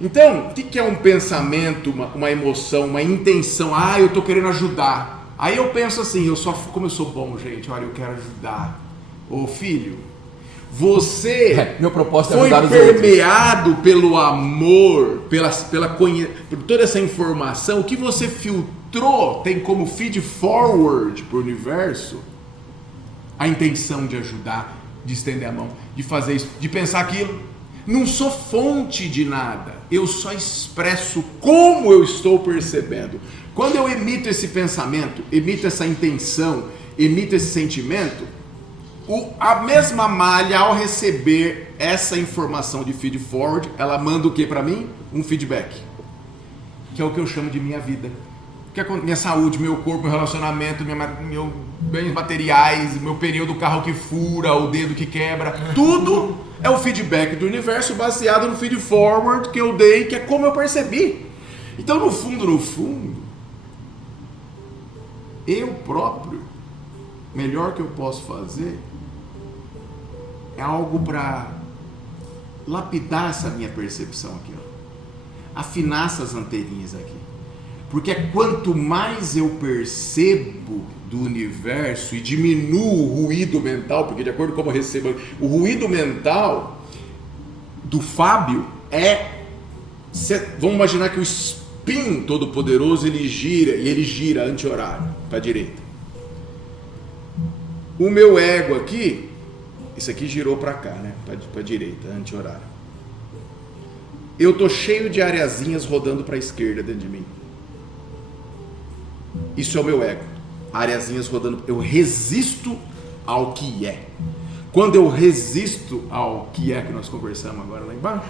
Então, o que é um pensamento, uma emoção, uma intenção? Eu estou querendo ajudar. Aí eu penso assim, como eu sou bom, gente, olha, eu quero ajudar. Ô filho, você meu propósito é foi ajudar os permeado pelo amor, por toda essa informação, o que você filtrou tem como feed forward para o universo a intenção de ajudar, de estender a mão, de fazer isso, de pensar aquilo. Não sou fonte de nada, eu só expresso como eu estou percebendo. Quando eu emito esse pensamento, emito essa intenção, emito esse sentimento, a mesma malha, ao receber essa informação de feed forward, ela manda o que para mim? Um feedback, que é o que eu chamo de minha vida. Que é minha saúde, meu corpo, meu relacionamento, meus bens materiais, meu pneu do carro que fura, o dedo que quebra, tudo é o feedback do universo baseado no feed forward que eu dei, que é como eu percebi. Então, no fundo, eu próprio, melhor que eu posso fazer é algo para lapidar essa minha percepção aqui, afinar essas anteninhas aqui. Porque quanto mais eu percebo do universo e diminuo o ruído mental, porque de acordo com como eu recebo, o ruído mental do Fábio vamos imaginar que o spin todo-poderoso ele gira anti-horário para a direita. O meu ego aqui, isso aqui girou para cá, né? Para a direita, anti-horário. Eu tô cheio de areazinhas rodando para a esquerda dentro de mim. Isso é o meu ego. Areazinhas rodando. Eu resisto ao que é. Quando eu resisto ao que é que nós conversamos agora lá embaixo,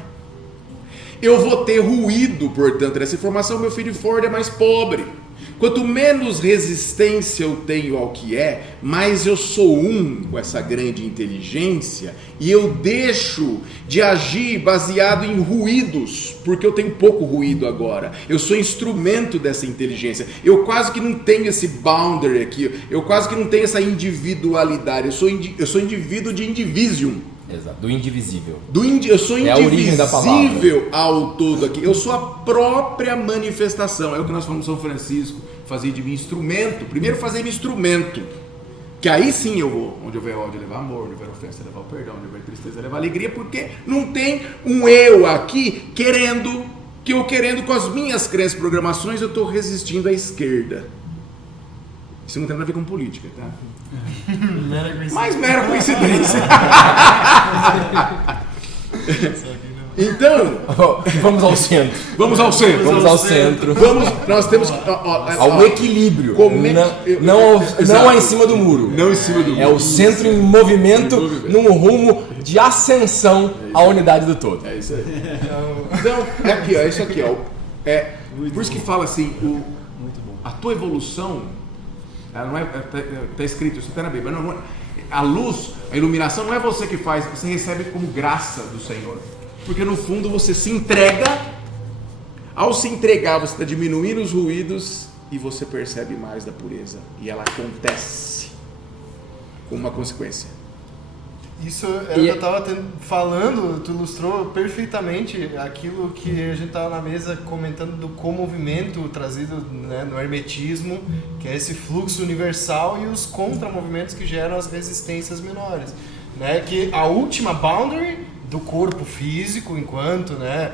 eu vou ter ruído, portanto, dessa informação. Meu feed forward é mais pobre. Quanto menos resistência eu tenho ao que é, mais eu sou com essa grande inteligência e eu deixo de agir baseado em ruídos, porque eu tenho pouco ruído agora. Eu sou instrumento dessa inteligência. Eu quase que não tenho esse boundary aqui, eu quase que não tenho essa individualidade. Eu sou indivíduo de indivisium. Exato, do indivisível. Eu sou a origem da palavra. indivisível ao todo aqui. Eu sou a própria manifestação. É o que nós falamos em São Francisco, fazer de mim instrumento. Primeiro fazer me instrumento. Que aí sim eu vou. Onde houver ódio, levar amor. Onde houver ofensa, levar o perdão. Onde houver tristeza, levar alegria. Porque não tem um eu aqui querendo com as minhas crenças e programações, eu estou resistindo à esquerda. Isso não tem nada a ver com política, tá? Mas mera coincidência. Então, vamos ao centro. Vamos ao centro. Vamos ao centro. Nós temos ao equilíbrio. Não em cima do muro. Não em cima do muro. É o centro em movimento, num rumo de ascensão à unidade do todo. É isso aí. Então, é aqui, ó, é isso aqui, ó. Por isso que fala assim, a tua evolução, ela não tá escrito, isso está na Bíblia. Não, a luz, a iluminação não é você que faz, você recebe como graça do Senhor. Porque no fundo você se entrega. Ao se entregar, você está diminuindo os ruídos e você percebe mais da pureza. E ela acontece como uma consequência. Isso eu estava falando, tu ilustrou perfeitamente aquilo que a gente estava na mesa comentando do comovimento trazido, né, no hermetismo, que é esse fluxo universal, e os contramovimentos que geram as resistências menores, né, que a última boundary do corpo físico, enquanto, né,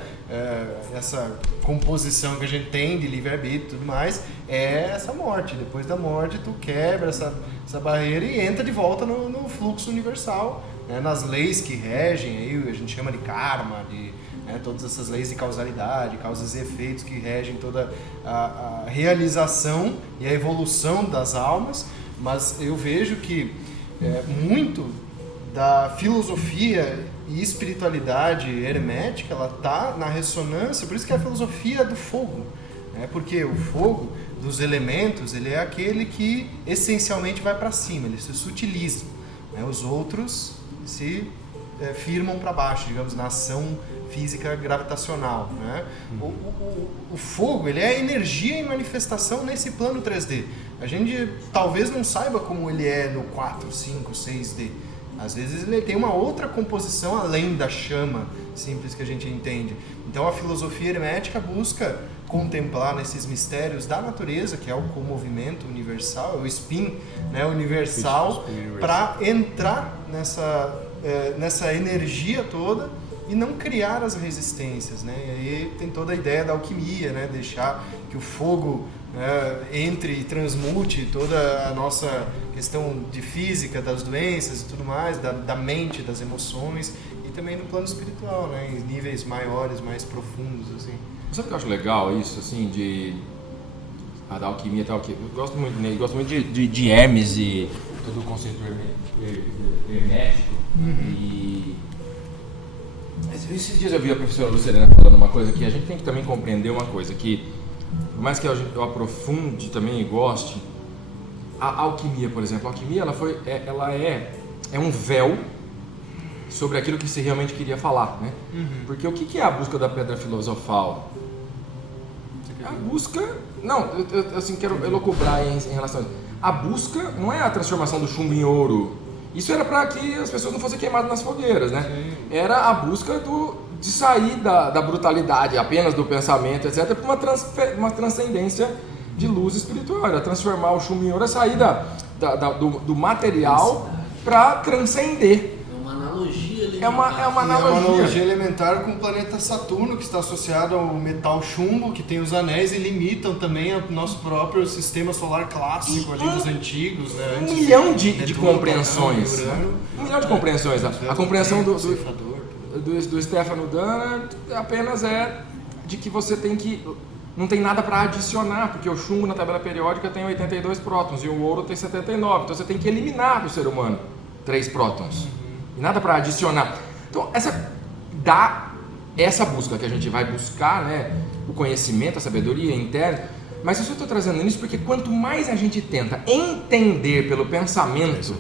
essa composição que a gente tem de livre-arbítrio e tudo mais, é essa morte. Depois da morte tu quebra essa barreira e entra de volta no fluxo universal, né, nas leis que regem, aí a gente chama de karma, né, todas essas leis de causalidade, causas e efeitos que regem toda a realização e a evolução das almas. Mas eu vejo que muito da filosofia e espiritualidade hermética, ela está na ressonância, por isso que é a filosofia do fogo, né? Porque o fogo dos elementos, ele é aquele que essencialmente vai para cima, ele se sutiliza, né? Os outros se firmam para baixo, digamos, na ação física gravitacional, né? O fogo, ele é energia em manifestação nesse plano 3D. A gente talvez não saiba como ele é no 4, 5, 6D. Às vezes ele tem uma outra composição além da chama simples que a gente entende. Então a filosofia hermética busca contemplar nesses mistérios da natureza, que é o comovimento universal, é o spin, né, universal, para entrar nessa energia toda e não criar as resistências, né? E aí tem toda a ideia da alquimia, né? Deixar que o fogo entre e transmute toda a nossa questão de física, das doenças e tudo mais, da mente, das emoções, e também no plano espiritual, né? Em níveis maiores, mais profundos, assim. Sabe o que eu acho legal isso, assim, da alquimia e tal, que eu gosto muito, né? Eu gosto muito de Hermes e todo o conceito hermético. E esses dias eu vi a professora Luciana falando uma coisa que a gente tem que também compreender uma coisa, que por mais que eu aprofunde também e goste, a alquimia, por exemplo, a alquimia ela é um véu sobre aquilo que se realmente queria falar, né? Porque o que é a busca da pedra filosofal? A busca... Não, eu assim, quero elocubrar em relação a isso. A busca não é a transformação do chumbo em ouro. Isso era para que as pessoas não fossem queimadas nas fogueiras, né? Era a busca de sair da brutalidade apenas do pensamento, etc., para uma transcendência de luz espiritual. Era transformar o chumbo em ouro, é sair do material para transcender. É uma analogia elementar. É uma analogia Elementar com o planeta Saturno, que está associado ao metal chumbo, que tem os anéis e limitam também o nosso próprio sistema solar clássico ali dos antigos, né? Um milhão de compreensões. Um milhão de compreensões. A compreensão do Stefano Dana apenas é de que você tem que... Não tem nada para adicionar, porque o chumbo na tabela periódica tem 82 prótons e o ouro tem 79. Então você tem que eliminar do ser humano 3 prótons. E nada para adicionar. Então essa busca que a gente vai buscar, né, o conhecimento, a sabedoria interna. Mas eu só estou trazendo isso porque quanto mais a gente tenta entender pelo pensamento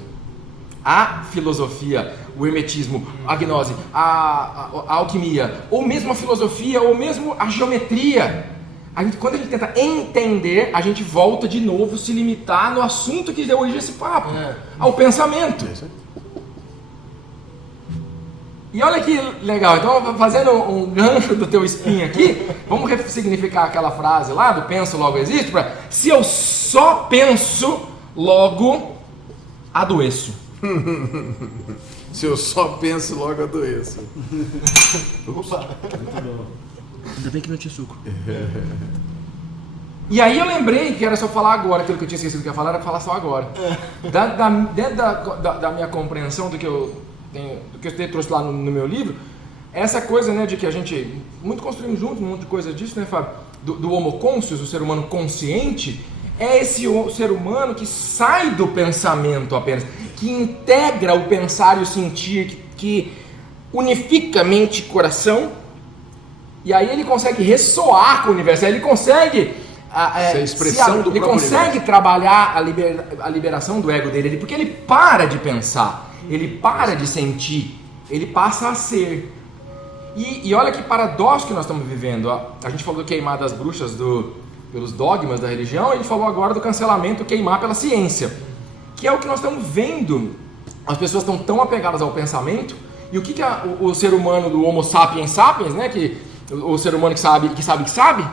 a filosofia, o hermetismo, a gnose, a alquimia, ou mesmo a filosofia, ou mesmo a geometria, quando a gente tenta entender, a gente volta de novo se limitar no assunto que deu origem a esse papo, ao pensamento. E olha que legal, então fazendo um gancho do teu espinho aqui, vamos ressignificar aquela frase lá do penso logo existe, para se eu só penso, logo adoeço. Se eu só penso, logo adoeço. Opa. Ainda bem que não tinha suco. E aí eu lembrei que era só falar agora, aquilo que eu tinha esquecido que ia falar era falar só agora. Dentro da minha compreensão do que eu trouxe lá no meu livro, essa coisa, né, de que a gente muito construímos junto, um monte de coisa disso, né, Fábio? Do homo conscius, o ser humano consciente, é esse ser humano que sai do pensamento apenas, que integra o pensar e o sentir, que unifica mente e coração, e aí ele consegue ressoar com o universo, aí ele consegue ele consegue trabalhar a liberação do ego dele, porque ele para de pensar, ele para de sentir, ele passa a ser. E olha que paradoxo que nós estamos vivendo. A gente falou do queimar das bruxas pelos dogmas da religião, e ele falou agora do cancelamento, queimar pela ciência, que é o que nós estamos vendo. As pessoas estão tão apegadas ao pensamento, e o que o ser humano do Homo sapiens sapiens, né, que o ser humano que sabe,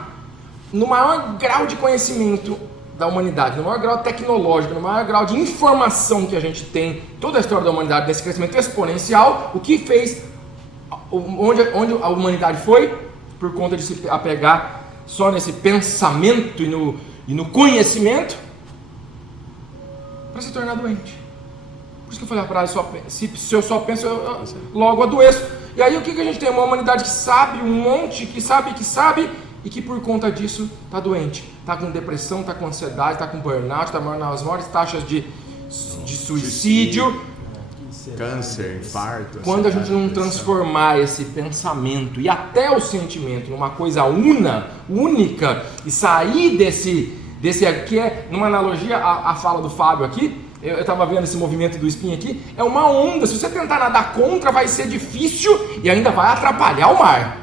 no maior grau de conhecimento da humanidade, no maior grau tecnológico, no maior grau de informação que a gente tem, toda a história da humanidade, desse crescimento exponencial, o que fez, onde a humanidade foi, por conta de se apegar só nesse pensamento e no conhecimento, para se tornar doente. Por isso que eu falei a frase, se eu só penso, eu logo adoeço. E aí o que a gente tem? Uma humanidade que sabe um monte, que sabe, e que por conta disso está doente. Está com depressão, está com ansiedade, está com burnout, está nas maiores taxas de suicídio. Câncer, infarto. Quando a gente não transformar esse pensamento e até o sentimento numa coisa única, e sair desse aqui, numa analogia à fala do Fábio aqui, eu estava vendo esse movimento do espinho aqui, é uma onda. Se você tentar nadar contra, vai ser difícil e ainda vai atrapalhar o mar.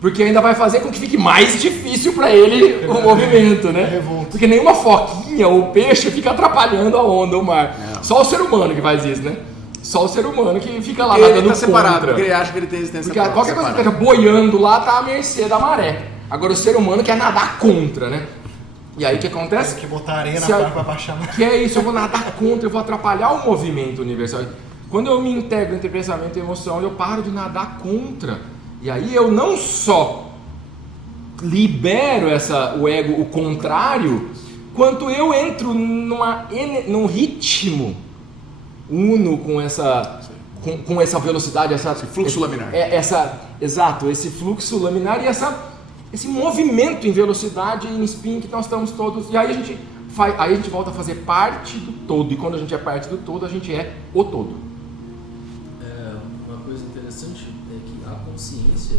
Porque ainda vai fazer com que fique mais difícil para ele o movimento, né? Porque nenhuma foquinha ou peixe fica atrapalhando a onda, o mar. Só o ser humano que faz isso, né? Só o ser humano que fica lá nadando contra. Separado, porque ele acha que ele tem existência própria. Qualquer coisa que esteja boiando lá tá à mercê da maré. Agora o ser humano quer nadar contra, né? E aí o que acontece? Tem que botar areia na praia para baixar. Que é isso, eu vou nadar contra, eu vou atrapalhar o movimento universal. Quando eu me integro entre pensamento e emoção, eu paro de nadar contra. E aí eu não só libero o ego, o contrário, quanto eu entro num ritmo uno com essa velocidade, esse fluxo laminar. Exato, esse fluxo laminar e esse movimento em velocidade e em spin que nós estamos todos. E aí a gente volta a fazer parte do todo. E quando a gente é parte do todo, a gente é o todo. Uma coisa interessante é que a consciência,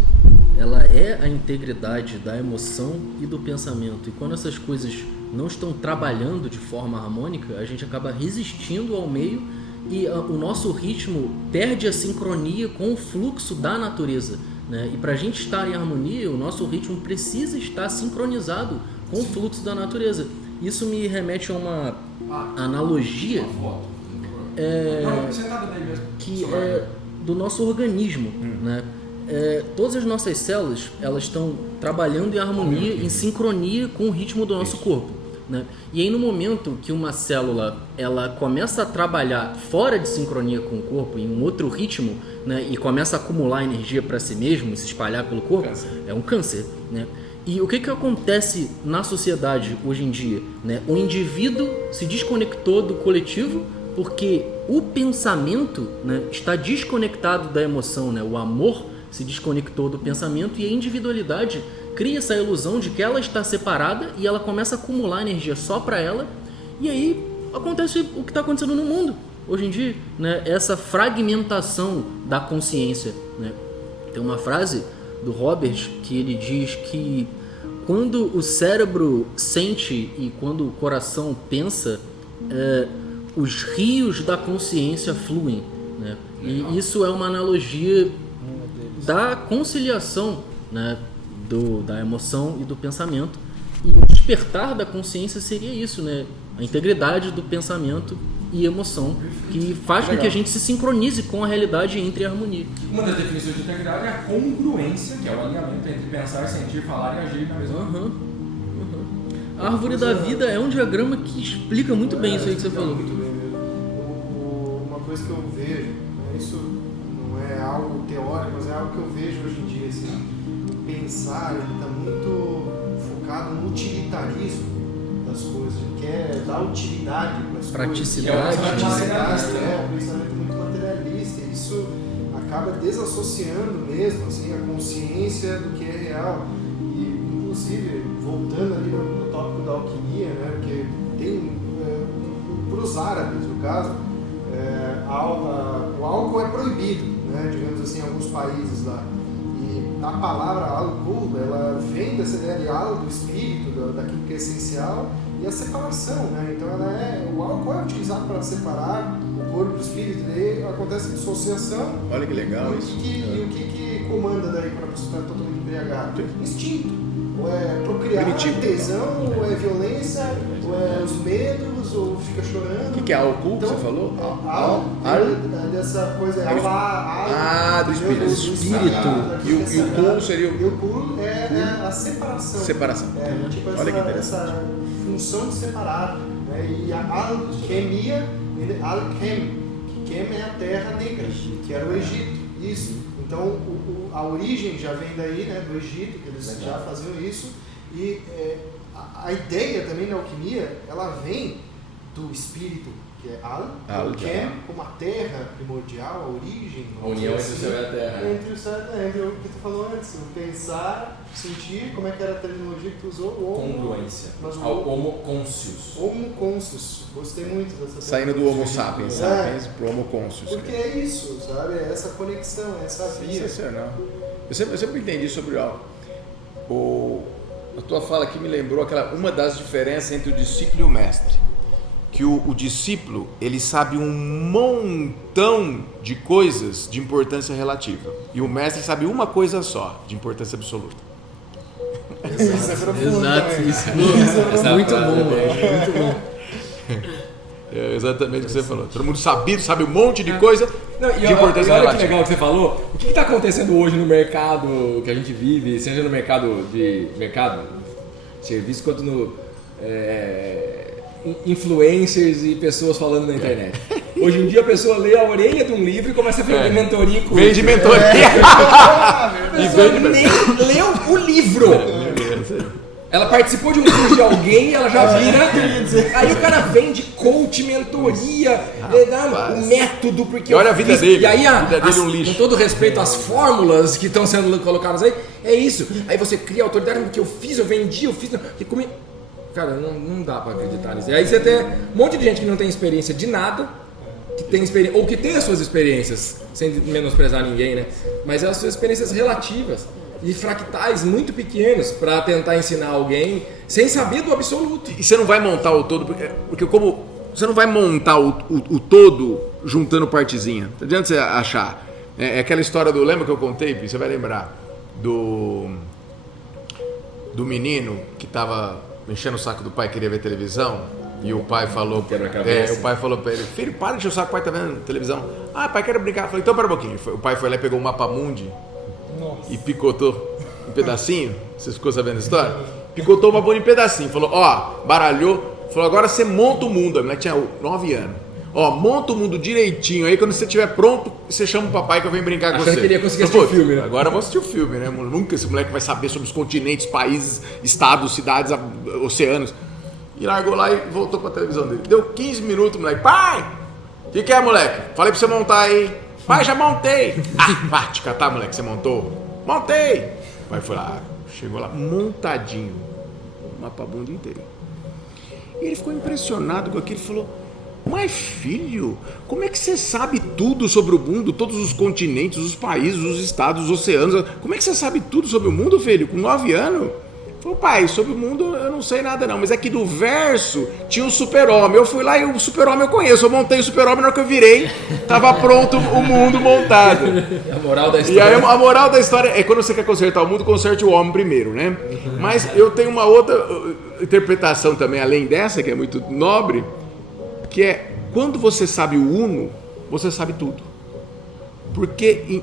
ela é a integridade da emoção e do pensamento. E quando essas coisas não estão trabalhando de forma harmônica, a gente acaba resistindo ao meio e o nosso ritmo perde a sincronia com o fluxo da natureza, né? E para a gente estar em harmonia, o nosso ritmo precisa estar sincronizado com o fluxo da natureza. Isso me remete a uma analogia que é do nosso organismo, né? todas as nossas células, elas estão trabalhando em harmonia, em sincronia com o ritmo do nosso corpo, né? E aí no momento que uma célula ela começa a trabalhar fora de sincronia com o corpo, em um outro ritmo, né? E começa a acumular energia para si mesmo, se espalhar pelo corpo, é um câncer, né? E o que acontece na sociedade hoje em dia, né? O indivíduo se desconectou do coletivo porque o pensamento, né, está desconectado da emoção, né? O amor se desconectou do pensamento e a individualidade cria essa ilusão de que ela está separada e ela começa a acumular energia só para ela, e aí acontece o que está acontecendo no mundo hoje em dia, né? Essa fragmentação da consciência, né? Tem uma frase do Robert que ele diz que quando o cérebro sente e quando o coração pensa, os rios da consciência fluem, né? E isso é uma analogia da conciliação, né? Da emoção e do pensamento, e o despertar da consciência seria isso, né? A integridade do pensamento e emoção, que faz com que a gente se sincronize com a realidade e entre em harmonia. Uma das definições de integridade é a congruência, que é o alinhamento entre pensar, sentir, falar e agir na mesma. A árvore da vida é um diagrama que explica muito bem isso aí que você falou. Muito bem mesmo. Uma coisa que eu vejo, isso não é algo teórico, mas é algo que eu vejo hoje em dia, assim, pensar, ele está muito focado no utilitarismo das coisas, ele quer dar utilidade para as Praticidade. coisas. Um pensamento muito materialista, e isso acaba desassociando mesmo assim, a consciência do que é real. E, inclusive, voltando ali no tópico da alquimia, né, porque tem, para os árabes, no caso, o álcool é proibido, né, digamos assim, em alguns países lá. A palavra alcool, ela vem dessa ideia de al, do espírito, daquilo que é essencial, e a separação, né? Então o álcool é utilizado para separar o corpo do espírito, daí acontece a dissociação. Olha que legal isso. E o que comanda daí quando a pessoa está totalmente embriagada? Instinto. Ou é procriar, Primitivo. tesão, ou é violência, ou é os medos, ou fica chorando. O que é álcool que Então, você falou? Dessa coisa, do espírito. do espírito. E o cool seria E o cool é a separação. separação. Tipo Olha que interessante. essa função de separar. Né? E a alquimia, alquem, que quem é a terra negra, que era o Egito. Isso. Então a origem já vem daí, né, do Egito, que eles já faziam isso. E a ideia também da alquimia, ela vem do espírito, que é Al-Kem, como a terra primordial, a origem. A união entre o céu e a terra. Entre o céu e a terra, entre o que tu falou antes, o pensar, sentir, como é que era a terminologia que tu usou? Congruência. Ao homo conscius. Homo conscius. Gostei muito dessa Saindo do Homo sapiens, sapiens pro Homo conscius. Porque é isso, sabe? É essa conexão, é essa via. Sensacional. Eu sempre entendi sobre a tua fala aqui me lembrou uma das diferenças entre o discípulo e o mestre. Que o discípulo, ele sabe um montão de coisas de importância relativa. E o mestre sabe uma coisa só, de importância absoluta. Isso é profundo. Exato, também. isso. Muito bom, muito bom. É exatamente o que você falou. Todo mundo sabe um monte de coisa de importância olha relativa. que legal que você falou. O que está acontecendo hoje no mercado que a gente vive, seja no mercado de serviço, quanto no influencers e pessoas falando na internet. Hoje em dia a pessoa lê a orelha de um livro e começa a vender mentoria com Vende mentoria. A pessoa nem leu o livro. Ela participou de um curso de alguém e ela já vira. Aí o cara vende coach, mentoria, o método, porque olha a vida dele. E aí, a vida dele é um lixo. com todo respeito às fórmulas que estão sendo colocadas aí, é isso. Aí você cria autoridade porque eu fiz, eu vendi, eu fiz. Cara, não dá pra acreditar nisso. E aí você tem um monte de gente que não tem experiência de nada, que tem experiência, ou que tem as suas experiências, sem menosprezar ninguém, né? Mas as suas experiências relativas e fractais muito pequenos para tentar ensinar alguém sem saber do absoluto. E você não vai montar o todo, porque como você não vai montar o todo juntando partezinha. Não adianta você achar. É aquela história lembra que eu contei? Você vai lembrar do menino que estava enchendo o saco do pai, queria ver televisão. E o pai falou para ele, filho, para de encher o saco, o pai tá vendo televisão. Ah, pai, quero brincar. Eu falei, então pera um pouquinho. O pai foi lá e pegou o mapa mundi e picotou um pedacinho. Você ficou sabendo a história? Picotou o babone em pedacinho. Falou, ó, baralhou. Falou, agora você monta o mundo. A mulher tinha 9 anos. Ó, monta o mundo direitinho. Aí quando você estiver pronto, você chama o papai que eu venho brincar com você. Achando que ele ia conseguir assistir o filme, né? Agora eu vou assistir o filme, né? Nunca esse moleque vai saber sobre os continentes, países, estados, cidades, oceanos. E largou lá e voltou pra televisão dele. Deu 15 minutos, moleque. Pai! O que é, moleque? Falei pra você montar aí. Pai, já montei. Vai te catar, moleque, você montou? Montei. O pai foi lá, chegou lá, montadinho. O mapa mundo inteiro. E ele ficou impressionado com aquilo e falou, mas filho, como é que você sabe tudo sobre o mundo, todos os continentes, os países, os estados, os oceanos? Como é que você sabe tudo sobre o mundo, filho, com 9 anos? Falei, pai, sobre o mundo eu não sei nada não, mas é que do verso tinha um super-homem. Eu fui lá e o super-homem eu conheço, eu montei o super-homem na hora que eu virei, tava pronto o mundo montado. A moral da história. E aí a moral da história é quando você quer consertar o mundo, conserte o homem primeiro, né? Mas eu tenho uma outra interpretação também, além dessa, que é muito nobre, que é, quando você sabe o uno, você sabe tudo. Porque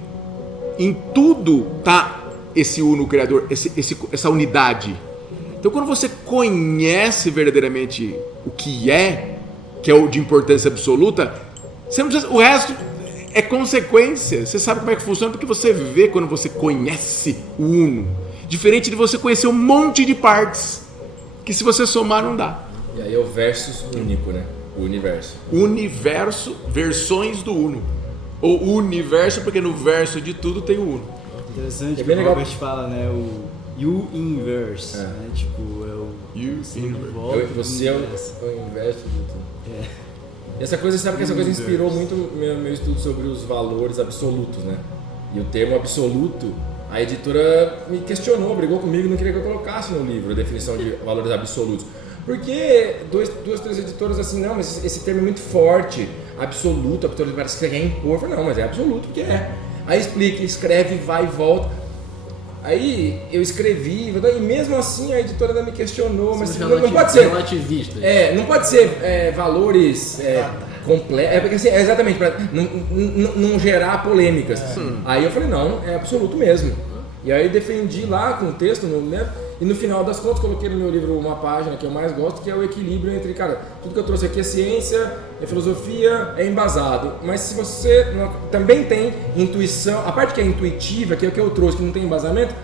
em tudo está esse uno criador, essa unidade. Então quando você conhece verdadeiramente o que é o de importância absoluta, você não precisa, o resto é consequência. Você sabe como é que funciona porque você vê quando você conhece o uno. Diferente de você conhecer um monte de partes, que se você somar não dá. E aí é o versus único, né? O universo. Universo, versões do uno. Ou universo, porque no verso de tudo tem o uno. Interessante É que bem o legal. Robert fala, né? O U-inverse, né? Tipo, é o... Você é o inverso de tudo. E essa coisa, sabe que essa coisa inspirou muito meu estudo sobre os valores absolutos, né? E o termo absoluto, a editora me questionou, brigou comigo, não queria que eu colocasse no livro a definição de valores absolutos. Porque duas, 3 editoras assim, não, mas esse termo é muito forte, absoluto, parece que você quer impor. Eu falei, não, mas é absoluto porque é. Aí explica, escreve, vai e volta. Aí eu escrevi, e mesmo assim a editora ainda me questionou, mas não pode ser relativista. Não pode ser valores completos, porque assim, exatamente, para não gerar polêmicas. Aí eu falei, não, é absoluto mesmo. E aí defendi lá com o texto, né? E no final das contas coloquei no meu livro uma página que eu mais gosto, que é o equilíbrio entre, cara, tudo que eu trouxe aqui é ciência, é filosofia, é embasado. Mas se você também tem intuição, a parte que é intuitiva, que é o que eu trouxe, que não tem embasamento,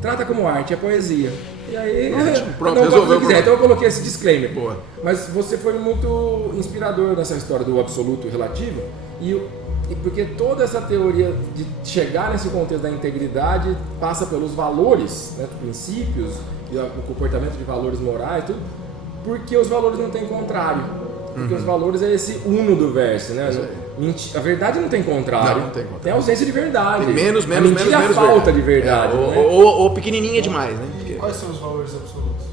trata como arte, é poesia. E aí, pronto, resolveu. Então eu coloquei esse disclaimer. Boa. Mas você foi muito inspirador nessa história do absoluto e relativo, e porque toda essa teoria de chegar nesse contexto da integridade passa pelos valores, né, princípios, e o comportamento de valores morais, tudo, porque os valores não têm contrário. Porque os valores é esse uno do verso, né? A verdade não tem contrário. Não tem contrário. Tem ausência de verdade. Tem menos, a mentira é a falta de verdade. Ou pequenininha demais, né? Porque... Quais são os valores absolutos?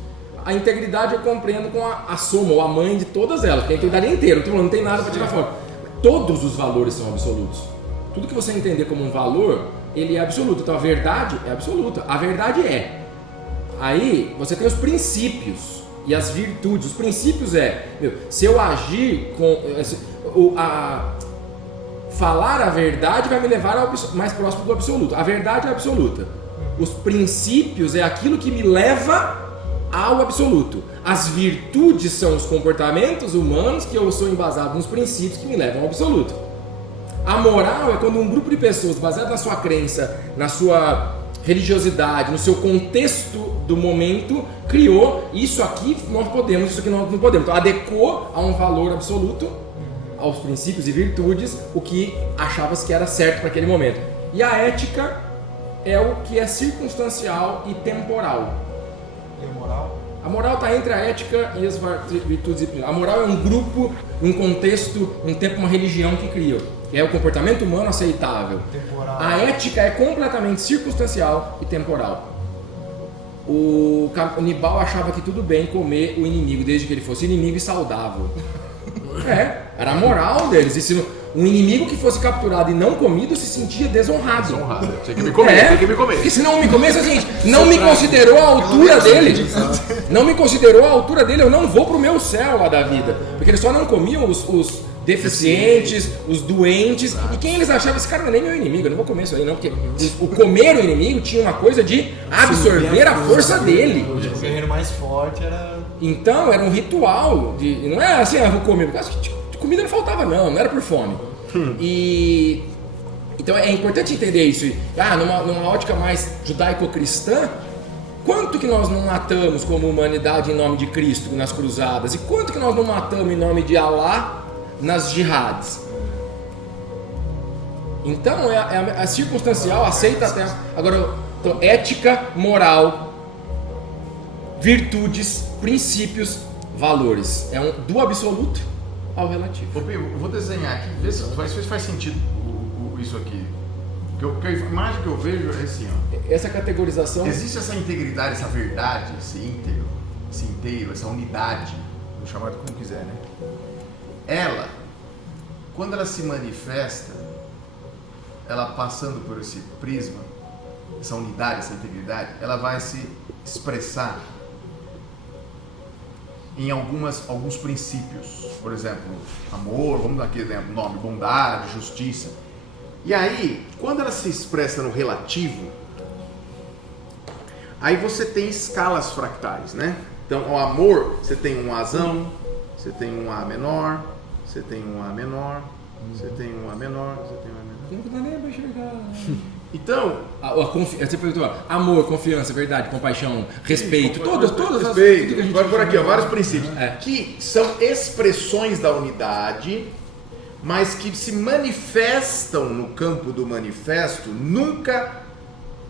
A integridade eu compreendo com a soma, ou a mãe de todas elas, porque a integridade é inteira, não tem nada para tirar fora. Todos os valores são absolutos. Tudo que você entender como um valor, ele é absoluto. Então a verdade é absoluta. A verdade é. Aí você tem os princípios e as virtudes. Os princípios se eu agir com... falar a verdade vai me levar ao mais próximo do absoluto. A verdade é absoluta. Os princípios é aquilo que me leva ao absoluto. As virtudes são os comportamentos humanos que eu sou embasado nos princípios que me levam ao absoluto. A moral é quando um grupo de pessoas, baseado na sua crença, na sua religiosidade, no seu contexto do momento, criou isso aqui nós podemos, isso aqui nós não podemos. Então adequou a um valor absoluto, aos princípios e virtudes, o que achava-se que era certo para aquele momento. E a ética é o que é circunstancial e temporal. E a moral? A moral está entre a ética e as virtudes. A moral é um grupo, um contexto, um tempo, uma religião que criou. É o comportamento humano aceitável. Temporal. A ética é completamente circunstancial e temporal. O canibal achava que tudo bem comer o inimigo, desde que ele fosse inimigo e saudável. Era a moral deles. E se um inimigo que fosse capturado e não comido se sentia desonrado. Tem que me comer, tem que me comer. Porque se não me comesse, assim, não me considerou a altura dele. Não me considerou a altura dele, eu não vou pro meu céu lá da vida. Porque eles só não comiam os deficientes, os doentes. E quem eles achavam, esse cara não é nem meu inimigo, eu não vou comer isso aí não, porque o comer o inimigo tinha uma coisa de absorver a força dele. O guerreiro mais forte era... Então era um ritual, não é assim, vou comer, porque comida não faltava não era por fome. E então é importante entender isso. Numa ótica mais judaico-cristã, quanto que nós não matamos como humanidade em nome de Cristo nas cruzadas? E quanto que nós não matamos em nome de Alá nas jihadis? Então é circunstancial, aceita até. Agora, então, ética, moral, virtudes, princípios, valores. É do absoluto ao relativo. Eu vou desenhar aqui, ver se faz sentido isso aqui. A imagem que eu vejo é assim, ó. Essa categorização... Existe essa integridade, essa verdade, esse inteiro, essa unidade, vou chamar de como quiser, né? Ela, quando ela se manifesta, ela passando por esse prisma, essa unidade, essa integridade, ela vai se expressar em alguns princípios. Por exemplo, amor, vamos dar aqui exemplo, nome, bondade, justiça. E aí, quando ela se expressa no relativo, aí você tem escalas fractais, né? Então, o amor, você tem um Azão, você tem um A menor, você tem um A menor, você tem um A menor, você tem um A menor. Não dá nem pra enxergar. Então, você perguntou, amor, confiança, verdade, compaixão, respeito, todas respeito, tudo que a gente vai por aqui, ó, vários princípios, É. que são expressões da unidade, mas que se manifestam no campo do manifesto nunca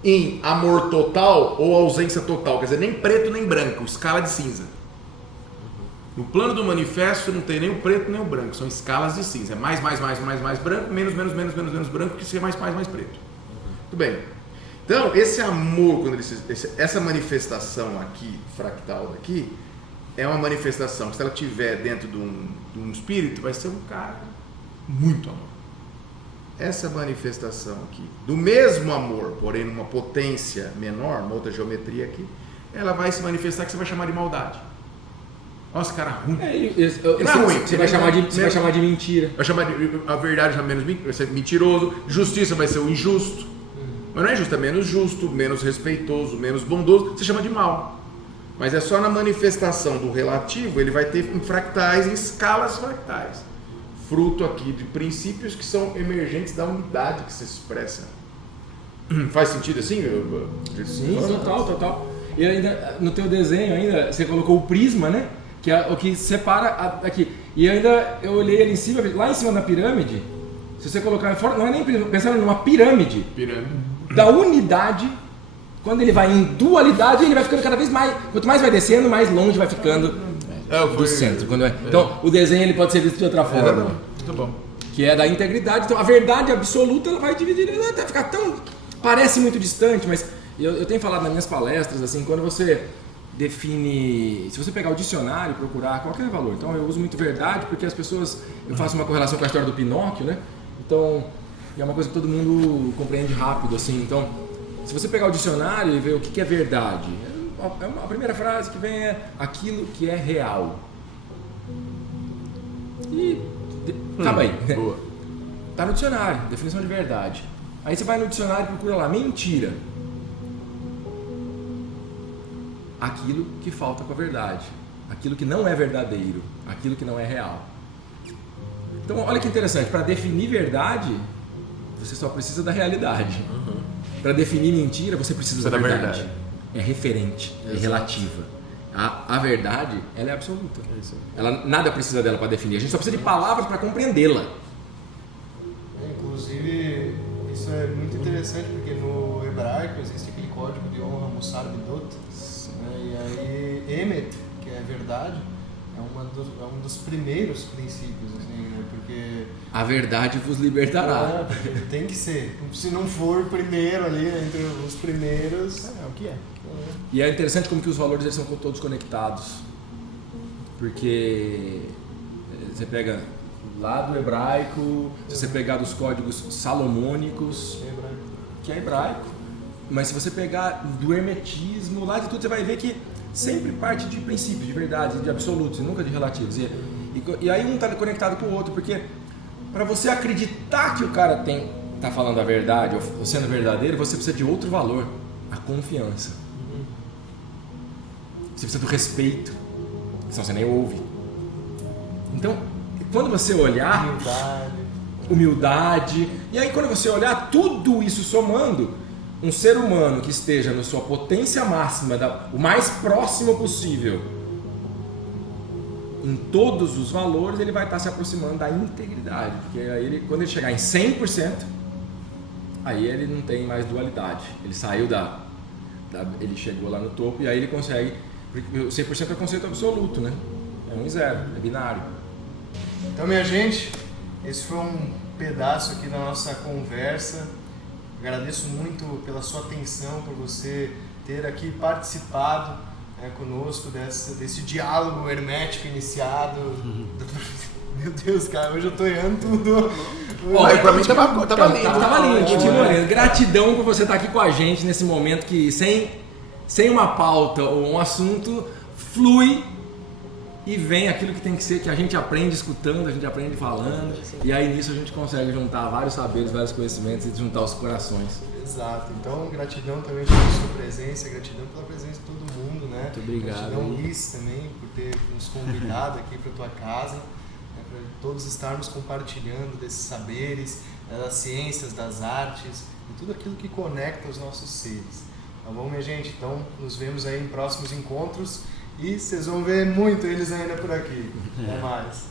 em amor total ou ausência total, quer dizer, nem preto nem branco, escala de cinza. No plano do manifesto não tem nem o preto nem o branco, são escalas de cinza, mais branco, menos branco, que seja mais preto. Tudo bem. Então, esse amor, quando essa manifestação aqui, fractal daqui, é uma manifestação que se ela estiver dentro de um espírito, vai ser um cara muito amor. Essa manifestação aqui, do mesmo amor, porém numa potência menor, uma outra geometria aqui, ela vai se manifestar que você vai chamar de maldade. Nossa, cara ruim. Você vai chamar de mentira. Vai chamar de a verdade vai ser mentiroso, justiça vai ser o injusto. Mas não é justo, é menos justo, menos respeitoso, menos bondoso, você chama de mal. Mas é só na manifestação do relativo, ele vai ter em fractais, em escalas fractais. Fruto aqui de princípios que são emergentes da unidade que se expressa. Faz sentido assim? Sim, total. E ainda, no teu desenho ainda, você colocou o prisma, né? Que é o que separa aqui. E ainda eu olhei ali em cima, lá em cima da pirâmide, se você colocar fora, não é nem pensando numa pirâmide. Da unidade, quando ele vai em dualidade, ele vai ficando cada vez mais, quanto mais vai descendo, mais longe vai ficando do centro. Então, o desenho ele pode ser visto de outra forma. Muito bom. Que é da integridade. Então, a verdade absoluta, ela vai dividir, até ficar tão... Parece muito distante, mas eu tenho falado nas minhas palestras, assim, quando você define... Se você pegar o dicionário e procurar qualquer valor, então eu uso muito verdade, porque as pessoas... Eu faço uma correlação com a história do Pinóquio, né? Então... E é uma coisa que todo mundo compreende rápido, assim. Então, se você pegar o dicionário e ver o que é verdade, a primeira frase que vem é aquilo que é real. E acaba aí. Boa. Tá no dicionário, definição de verdade. Aí você vai no dicionário e procura lá, mentira. Aquilo que falta com a verdade. Aquilo que não é verdadeiro. Aquilo que não é real. Então, olha que interessante. Para definir verdade... Você só precisa da realidade. Para definir mentira, você precisa da verdade. É referente, é relativa. A verdade, ela é absoluta. Nada precisa dela para definir. A gente só precisa de palavras para compreendê-la. Inclusive, isso é muito interessante porque no hebraico existe aquele código de honra Mussar Midot. E aí, Emet, que é verdade, é um dos primeiros princípios, assim, né? Porque a verdade vos libertará. Tem que ser. Se não for o primeiro ali, entre os primeiros, é o que é. E é interessante como que os valores eles são todos conectados. Porque você pega lá do hebraico, se você pegar dos códigos salomônicos, que é hebraico, mas se você pegar do hermetismo, lá de tudo, você vai ver que sempre parte de princípios, de verdades, de absolutos, e nunca de relativos. E aí um tá conectado com o outro, porque para você acreditar que o cara tá falando a verdade ou sendo verdadeiro, você precisa de outro valor, a confiança. Você precisa do respeito, senão você nem ouve. Então, quando você olhar... Humildade. E aí quando você olhar tudo isso somando, um ser humano que esteja na sua potência máxima, o mais próximo possível, em todos os valores, ele vai estar se aproximando da integridade. Porque aí quando ele chegar em 100%, aí ele não tem mais dualidade. Ele saiu ele chegou lá no topo e aí ele consegue... Porque o 100% é o conceito absoluto, né? É 1 e 0, é binário. Então, minha gente, esse foi um pedaço aqui da nossa conversa. Agradeço muito pela sua atenção, por você ter aqui participado conosco desse diálogo hermético iniciado. Meu Deus, cara, hoje eu tô errando tudo. Pra mim tava lindo. Tava lindo, continua lindo. Gratidão por você estar aqui com a gente nesse momento que sem uma pauta ou um assunto, flui e vem aquilo que tem que ser, que a gente aprende escutando, a gente aprende falando, e aí nisso a gente consegue juntar vários saberes, vários conhecimentos e juntar os corações. Exato, então gratidão também pela sua presença, gratidão pela presença de todo mundo, né? Muito obrigado. Gratidão, Liz, também, por ter nos convidado aqui para tua casa, para todos estarmos compartilhando desses saberes, das ciências, das artes, e tudo aquilo que conecta os nossos seres. Tá bom, minha gente? Então, nos vemos aí em próximos encontros. E vocês vão ver muito eles ainda por aqui. Até mais.